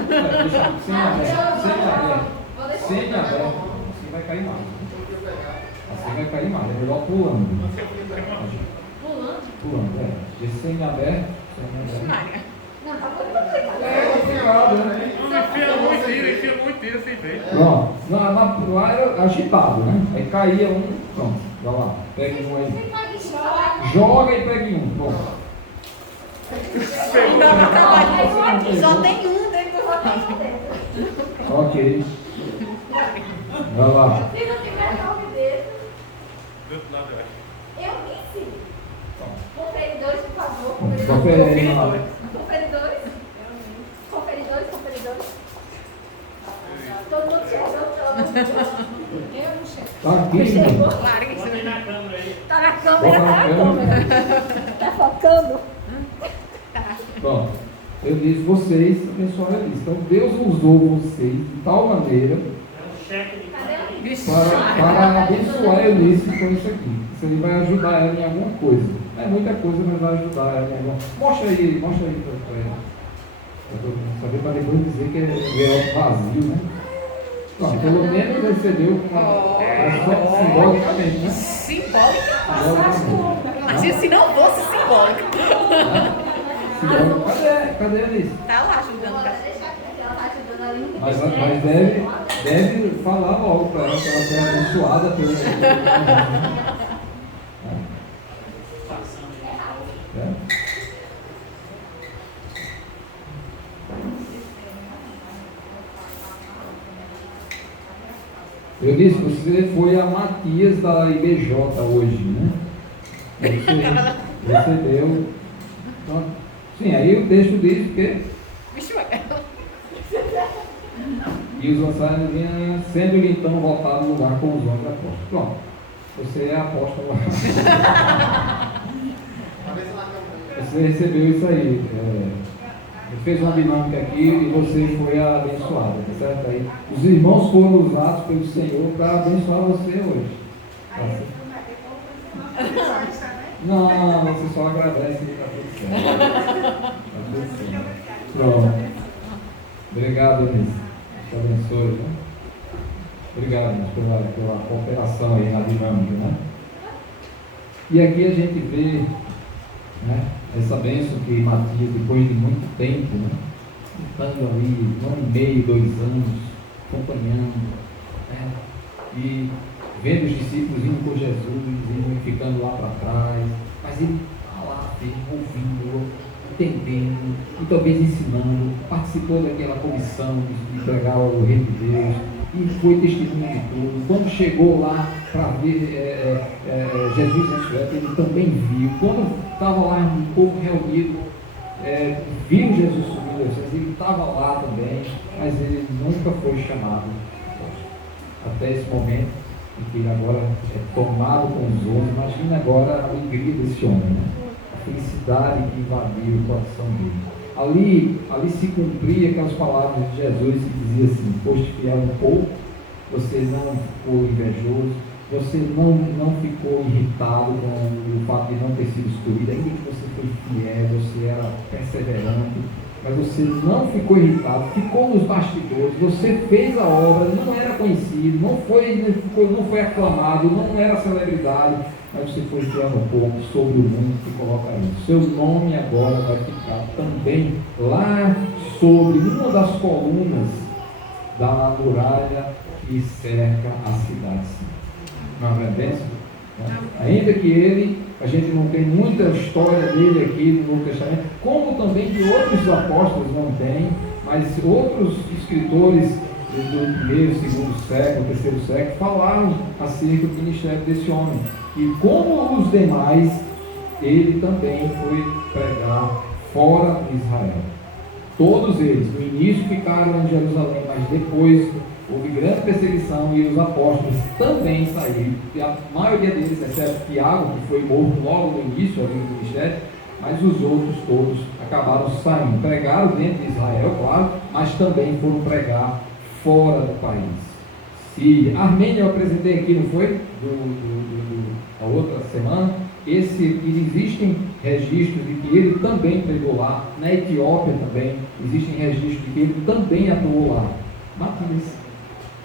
Vai deixar semi-aberto. Semi-aberto. Assim vai cair mais. Assim vai cair mais. É melhor pulando. Pulando, é. Esse semi-aberto. Não, tá muito Complicado, né? Enfia muito tiro sem ver. Pronto. Lá era agitado, né? Aí caía um. Pronto. Vai lá. Pega um aí. Joga e pega um. Pronto. Só tem um dentro do dentro. Ok. Vai lá. Se não tiver nome dele, Do outro lado, eu acho. eu disse. Conferidores, por favor. Conferidores. Conferidores. Conferidores. Todo mundo chegou. Eu não chego. Tá aqui, Chegou. né? Claro que você Na câmera aí. Tá na Bota câmera, na tá na câmera. Tá focando? Pronto. Eu disse vocês, abençoaram a lista. Então Deus usou vocês de tal maneira para abençoar a Eunice com isso aqui. Isso aí vai ajudar ela em alguma coisa. Não é muita coisa, mas vai ajudar ela em alguma coisa. Mostra aí para ela. Para todo mundo saber, para depois dizer que é vazio, né? Bom, pelo menos recebeu simbolicamente, né? Simbólica? Simbolicamente. Se não fosse simbólica. Cadê a Alice? Tá lá ajudando. Ela tá ajudando ali. Mas deve falar logo para ela que ela foi abençoada pelo. Eu disse, você foi a Matias da IBJ hoje, né? Você recebeu. Então, sim, aí o texto diz que. E os lançaram vinham sendo-lhe então voltado no lugar com os homens apóstolos. Pronto. Você é apóstolo. Você recebeu isso aí. Fez uma dinâmica aqui e você foi abençoado, tá certo? Aí, os irmãos foram usados pelo Senhor para abençoar você hoje. Tá certo? Não, você só agradece e está tudo certo. Tá tudo certo. Pronto. Obrigado, Denise. Te abençoe, né? Obrigado, Denise, pela cooperação aí na dinâmica, né? E aqui a gente vê, né, essa bênção que Matias, depois de muito tempo, né, estando ali, 1 ano e meio, 2 anos, acompanhando, né, e vendo os discípulos indo com Jesus, indo ficando lá para trás, mas ele está lá, ouvindo, entendendo, e talvez ensinando, participou daquela comissão de pregar o Reino de Deus, e foi testemunha de tudo. Quando chegou lá para ver Jesus ressurreto, ele também viu. Quando estava lá um povo reunido, viu Jesus subindo, ele estava lá também, mas ele nunca foi chamado até esse momento em que ele agora é tomado com os outros. Imagina agora a alegria desse homem, né? A felicidade que invadiu o coração dele. Ali se cumpria aquelas palavras de Jesus que dizia assim: foste fiel um pouco, você não ficou invejoso, você não ficou irritado com o fato de não ter sido escolhido, ainda que você foi fiel, você era perseverante, mas você não ficou irritado, ficou nos bastidores, você fez a obra, não era conhecido, não foi aclamado, não era celebridade, mas você foi fiel um pouco, sobre o mundo que coloca isso. Seu nome agora vai ficar também lá sobre uma das colunas da muralha que cerca a cidade. Não é bênção? Ainda que a gente não tem muita história dele aqui no Novo Testamento, como também de outros apóstolos não tem, mas outros escritores do primeiro, segundo século, terceiro século, falaram acerca do ministério desse homem. E como os demais, ele também foi pregar fora de Israel. Todos eles, no início, ficaram em Jerusalém, mas depois houve grande perseguição e os apóstolos também saíram. E a maioria deles, exceto Tiago, que foi morto logo no início ali do ministério, mas os outros todos acabaram saindo. Pregaram dentro de Israel, claro, mas também foram pregar fora do país. Síria, Armênia eu apresentei aqui, não foi? A outra semana. Existem registros de que ele também pregou lá. Na Etiópia também existem registros de que ele também atuou lá. Matias,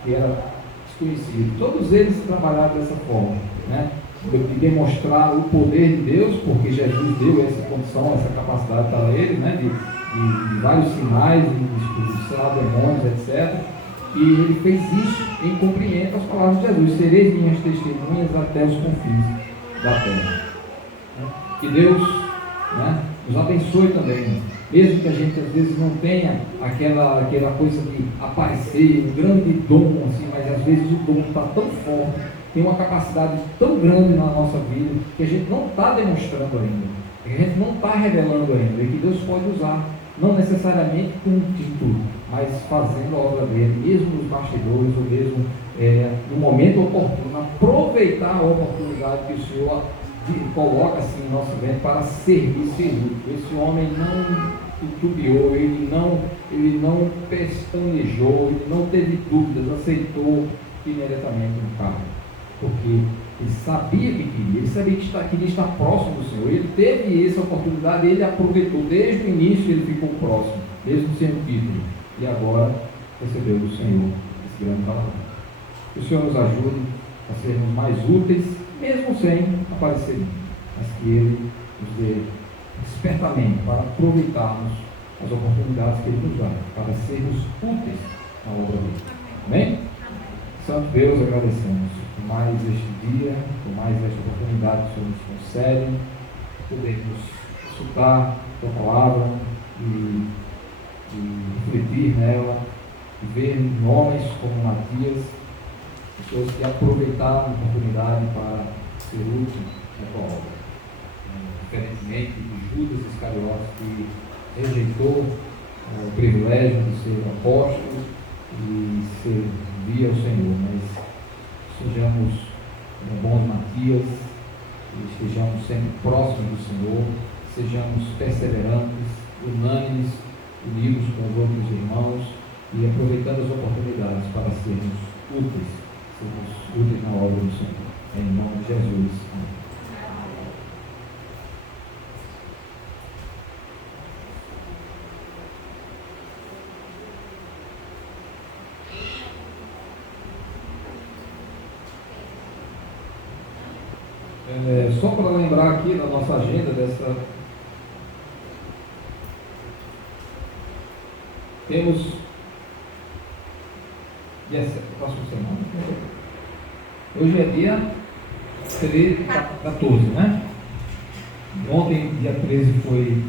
que era desconhecido. Todos eles trabalharam dessa forma, né? De demonstrar o poder de Deus, porque Jesus deu essa condição, essa capacidade para eles, né? De vários sinais, de expulsar demônios, etc. E ele fez isso em cumprimento às palavras de Jesus: sereis minhas testemunhas até os confins da terra. Que Deus, né, nos abençoe também, mesmo que a gente às vezes não tenha aquela coisa de aparecer, um grande dom, assim, mas às vezes o dom está tão forte, tem uma capacidade tão grande na nossa vida, que a gente não está demonstrando ainda, que a gente não está revelando ainda, e que Deus pode usar, não necessariamente com um título, mas fazendo a obra dele, mesmo nos bastidores, ou mesmo no momento oportuno, aproveitar a oportunidade que o Senhor coloca assim em nosso ventre para servir, ser útil. Esse homem não titubeou, ele não pestanejou, ele não teve dúvidas, aceitou imediatamente o cargo, porque ele sabia que queria, ele sabia que queria estar próximo do Senhor, ele teve essa oportunidade, ele aproveitou, desde o início ele ficou próximo, mesmo sendo título, e agora recebeu do Senhor esse grande valor. Que o Senhor nos ajude a sermos mais úteis, mesmo sem aparecer, mas que Ele nos dê despertamento para aproveitarmos as oportunidades que Ele nos dá, para sermos úteis na obra dele. Amém? Santo Deus, agradecemos por mais este dia, por mais esta oportunidade que o Senhor nos concede, podermos escutar a Tua palavra e refletir nela, e ver homens como Matias, pessoas que aproveitaram a oportunidade para ser útil na tua obra. Diferentemente de Judas Iscariotes, que rejeitou o privilégio de ser apóstolo e servir ao Senhor, mas sejamos bons Matias, e estejamos sempre próximos do Senhor, sejamos perseverantes, unânimes, unidos com os outros irmãos e aproveitando as oportunidades para sermos úteis na obra do Senhor. Em nome de Jesus. Amém. Só para lembrar aqui na nossa agenda temos próxima semana. Hoje é dia 14, né? Ontem, dia 13, foi